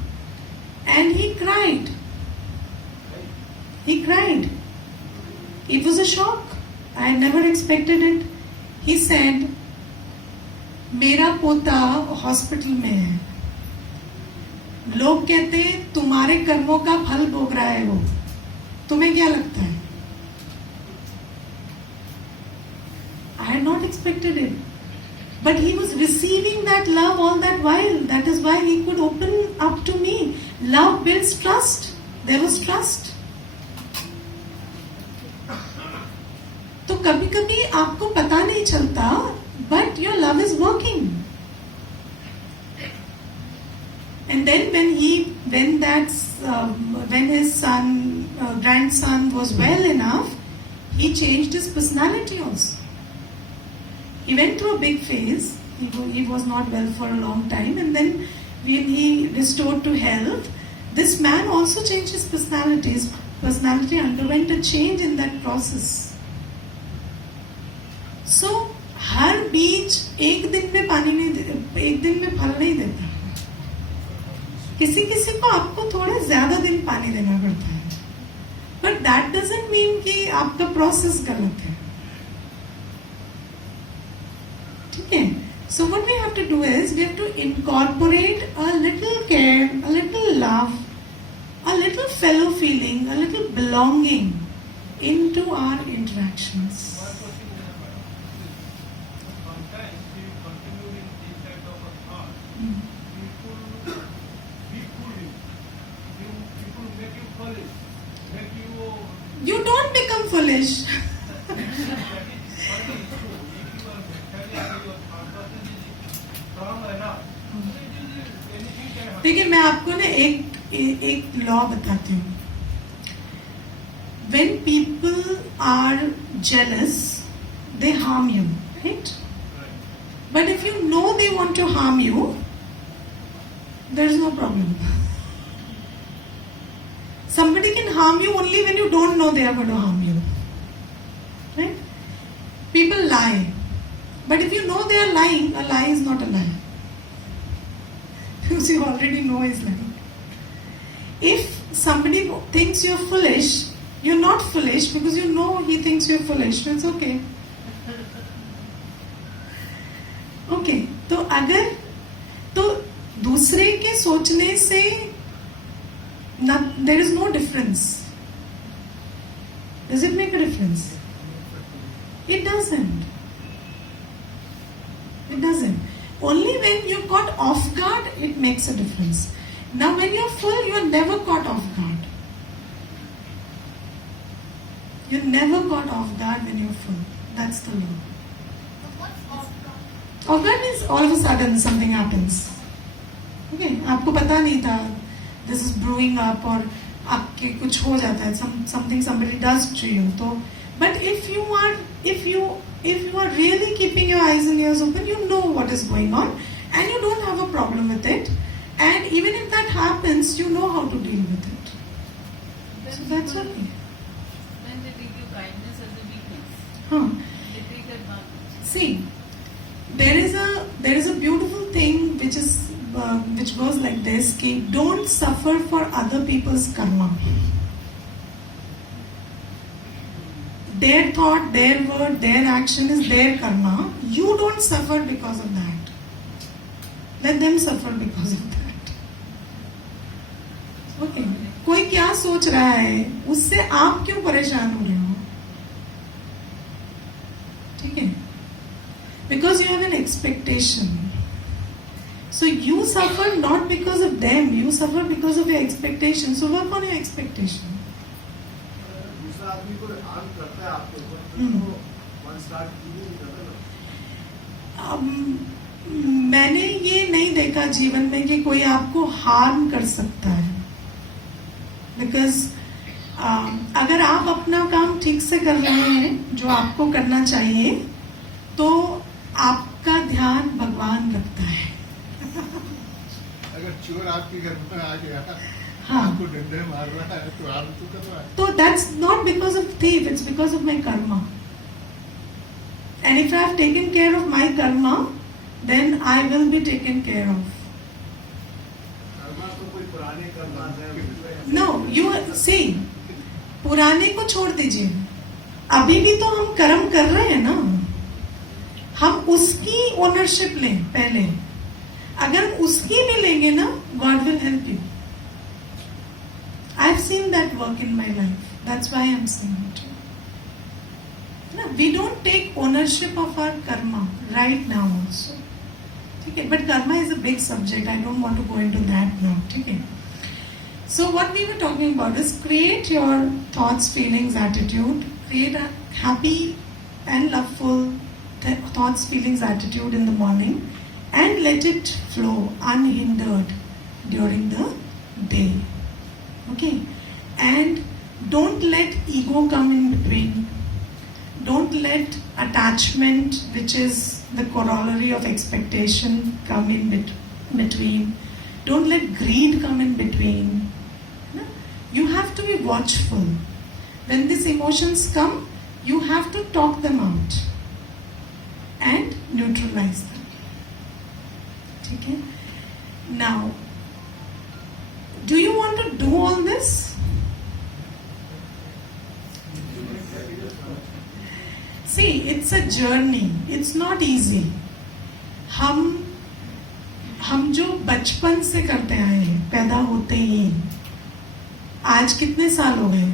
and he cried. He cried. It was a shock. I had never expected it. He said, मेरा पोता hospital में है. लोग कहते हैं तुम्हारे कर्मों का फल भोग रहा है वो. तुम्हें क्या लगता है? I had not expected it. But he was receiving that love all that while. That is why he could open up to me. Love builds trust. There was trust. तो कभी कभी आपको पता नहीं चलता, but your love is working. And then when his grandson was well enough, he changed his personality also. He went through a big phase. He was not well for a long time, and then when he restored to health, this man also changed his personality. His personality underwent a change in that process. So हर बीज एक दिन में फल नहीं देता. किसी को आपको थोड़ा ज्यादा दिन पानी देना पड़ता है. But that doesn't mean कि आपका प्रोसेस गलत है. ठीक है? So what we have to do is we have to incorporate a little care, a little love, a little fellow feeling, a little belonging into our interactions. You don't become foolish. देखिए मैं आपको ना एक law बताती हूँ. When people are jealous, they harm you, right? But if you know they want to harm you, there is no problem. Somebody can harm you only when you don't know they are going to harm you, right? People lie, but if you know they are lying, a lie is not a lie. Because you already know he's lying. If somebody thinks you're foolish, you're not foolish because you know he thinks you're foolish. It's okay. Okay. तो दूसरे के सोचने से there is no difference. Does it make a difference? It doesn't. It doesn't. Only when you're caught off guard, it makes a difference. Now when you're full, you're never caught off guard. You never got off guard when you're full. That's the law. What's off guard? Off guard means all of a sudden something happens. Okay, आपको पता नहीं था this is brewing up और आपके कुछ हो जाता है, something somebody does to you. तो but if you are really keeping your eyes and ears open, you know what is going on and you don't have a problem with it. And even if that happens, you know how to deal with it. So that's okay. When they take your kindness as a weakness, Huh. they take advantage. See, there is a beautiful thing which goes like this: कि don't suffer for other people's karma. Their thought, their word, their action is their karma. You don't suffer because of that. Let them suffer because of that. Okay. कोई क्या सोच रहा है उससे आप क्यों परेशान हो रहे हो? ठीक है? Because you have an expectation. So you suffer not because of them, you suffer because of your expectation. So work on your expectation. दूसरा आदमी को हार्म करता है आपके ऊपर, हम्म। तो वन स्टार्ट नहीं करता ना। मैंने ये नहीं देखा जीवन में कि कोई आपको हार्म कर सकता है, बिकॉज अगर आप अपना काम ठीक से कर रहे हैं जो आपको करना चाहिए, तो आपका ध्यान भगवान रखता है. अगर चोर आपके घर में आ गया, हाँ. आपको डंडे मार रहा है, तो आप तो कर रहा है. So that's not because of thief, it's because of my karma. And if I have taken care of my karma, then I will be taken care of. Karma तो कोई पुराने कर्मा है। No, you see, पुराने को छोड़ दीजिए, अभी भी तो हम कर्म कर रहे हैं ना, हम उसकी ओनरशिप लें पहले. अगर उसकी भी लेंगे ना, God will help you. I've seen that work in my life. That's why I'm saying it. No, we don't take ownership of our karma right now also. Okay, but karma is a big subject. I don't want to go into that now. Okay. So what we were talking about is create your thoughts, feelings, attitude. Create a happy and loveful thoughts, feelings, attitude in the morning, and let it flow unhindered during the day. Okay, and don't let ego come in between. Don't let attachment, which is the corollary of expectation, come in between. Don't let greed come in between. You have to be watchful. When these emotions come, you have to talk them out and neutralize them. Okay? Now, do you want to do all this? See, it's a journey. It's not easy. हम जो बचपन से करते आए हैं, पैदा होते ही, आज कितने साल हो गए?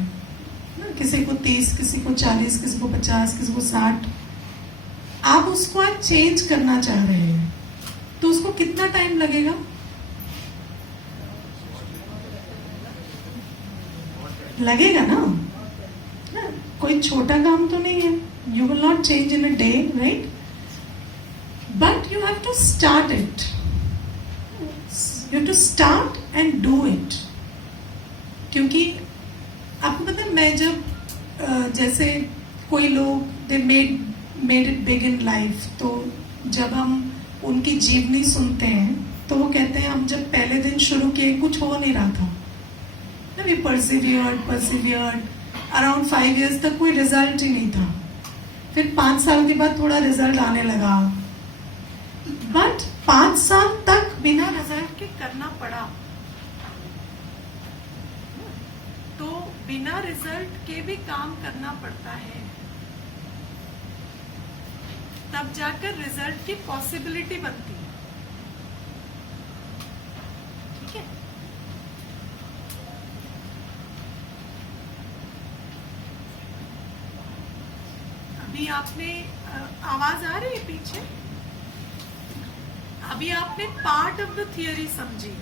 किसी को 30, किसी को 40, किसी को 50, किसी को 60. आप उसको आज चेंज करना चाह रहे हैं, तो उसको कितना टाइम लगेगा? लगेगा ना? कोई छोटा काम तो नहीं है. You will not change in a day, right? But you have to start it. You have to start and do it. क्योंकि आपको पता है, मैं जब जैसे कोई लोग they made it big in life, तो जब हम उनकी जीवनी सुनते हैं, तो वो कहते हैं हम जब पहले दिन शुरू किए कुछ हो नहीं रहा था. We persevered. Around 5 years तक कोई रिजल्ट ही नहीं था. फिर 5 साल के बाद थोड़ा रिजल्ट आने लगा. बट 5 साल तक बिना रिजल्ट के करना पड़ा. तो बिना रिजल्ट के भी काम करना पड़ता है, तब जाकर रिजल्ट की पॉसिबिलिटी बनती है. ठीक है? अभी आपने आवाज आ रही है पीछे? अभी आपने पार्ट ऑफ द थियरी समझी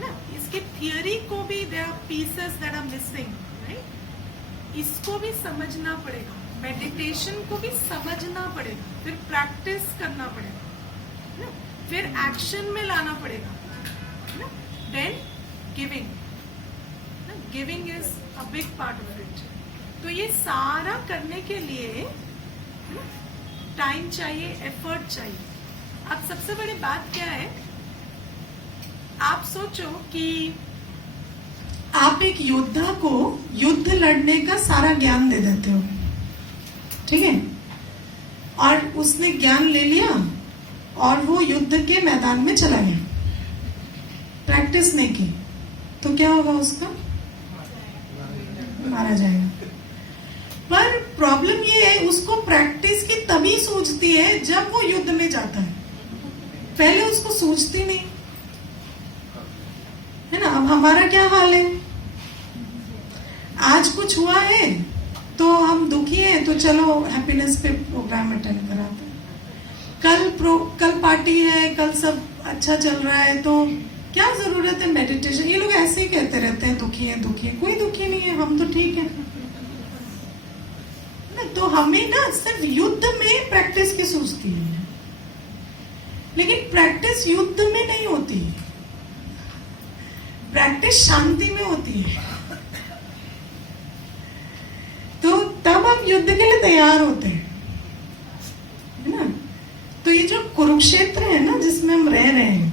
ना. इसके थियरी को भी there are pieces that are missing, right? इसको भी समझना पड़ेगा, मेडिटेशन को भी समझना पड़ेगा, फिर प्रैक्टिस करना पड़ेगा ना, फिर एक्शन में लाना पड़ेगा ना, then giving, giving is a big part of it. तो ये सारा करने के लिए टाइम चाहिए, एफर्ट चाहिए। अब सबसे बड़ी बात क्या है, आप सोचो कि आप एक योद्धा को युद्ध लड़ने का सारा ज्ञान दे देते हो, ठीक है, और उसने ज्ञान ले लिया और वो युद्ध के मैदान में चला गया, प्रैक्टिस नहीं की, तो क्या होगा, उसका मारा जाएगा। पर प्रॉब्लम ये है, उसको प्रैक्टिस की तभी सूझती है जब वो युद्ध में जाता है, पहले उसको सूझती नहीं है ना। अब हमारा क्या हाल है, आज कुछ हुआ है तो हम दुखी हैं, तो चलो हैप्पीनेस पे प्रोग्राम अटेंड कराते हैं, कल पार्टी है, कल सब अच्छा चल रहा है, तो क्या जरूरत है मेडिटेशन। ये लोग ऐसे ही कहते रहते हैं दुखी है, दुखी है, कोई दुखी नहीं है, हम तो ठीक है ना। तो हमें ना सिर्फ युद्ध में प्रैक्टिस की सूझती है, लेकिन प्रैक्टिस युद्ध में नहीं होती, प्रैक्टिस शांति में होती है। तो तब हम युद्ध के लिए तैयार होते हैं, है ना। तो ये जो कुरुक्षेत्र है ना, जिसमें हम रह रहे हैं,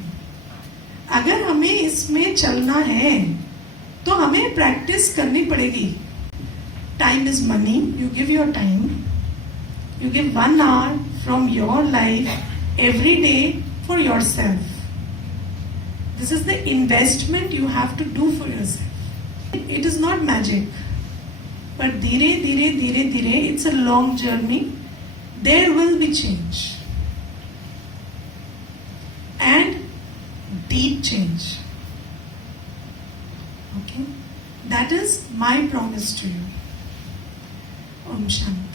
अगर हमें इसमें चलना है तो हमें प्रैक्टिस करनी पड़ेगी। Time is money, you give your time, you give 1 hour from your life every day for your self. This is the investment you have to do for yourself. It is not magic, but धीरे धीरे धीरे धीरे, it's a long journey. There will be change and deep change. Okay, that is my promise to you. Om Shanti.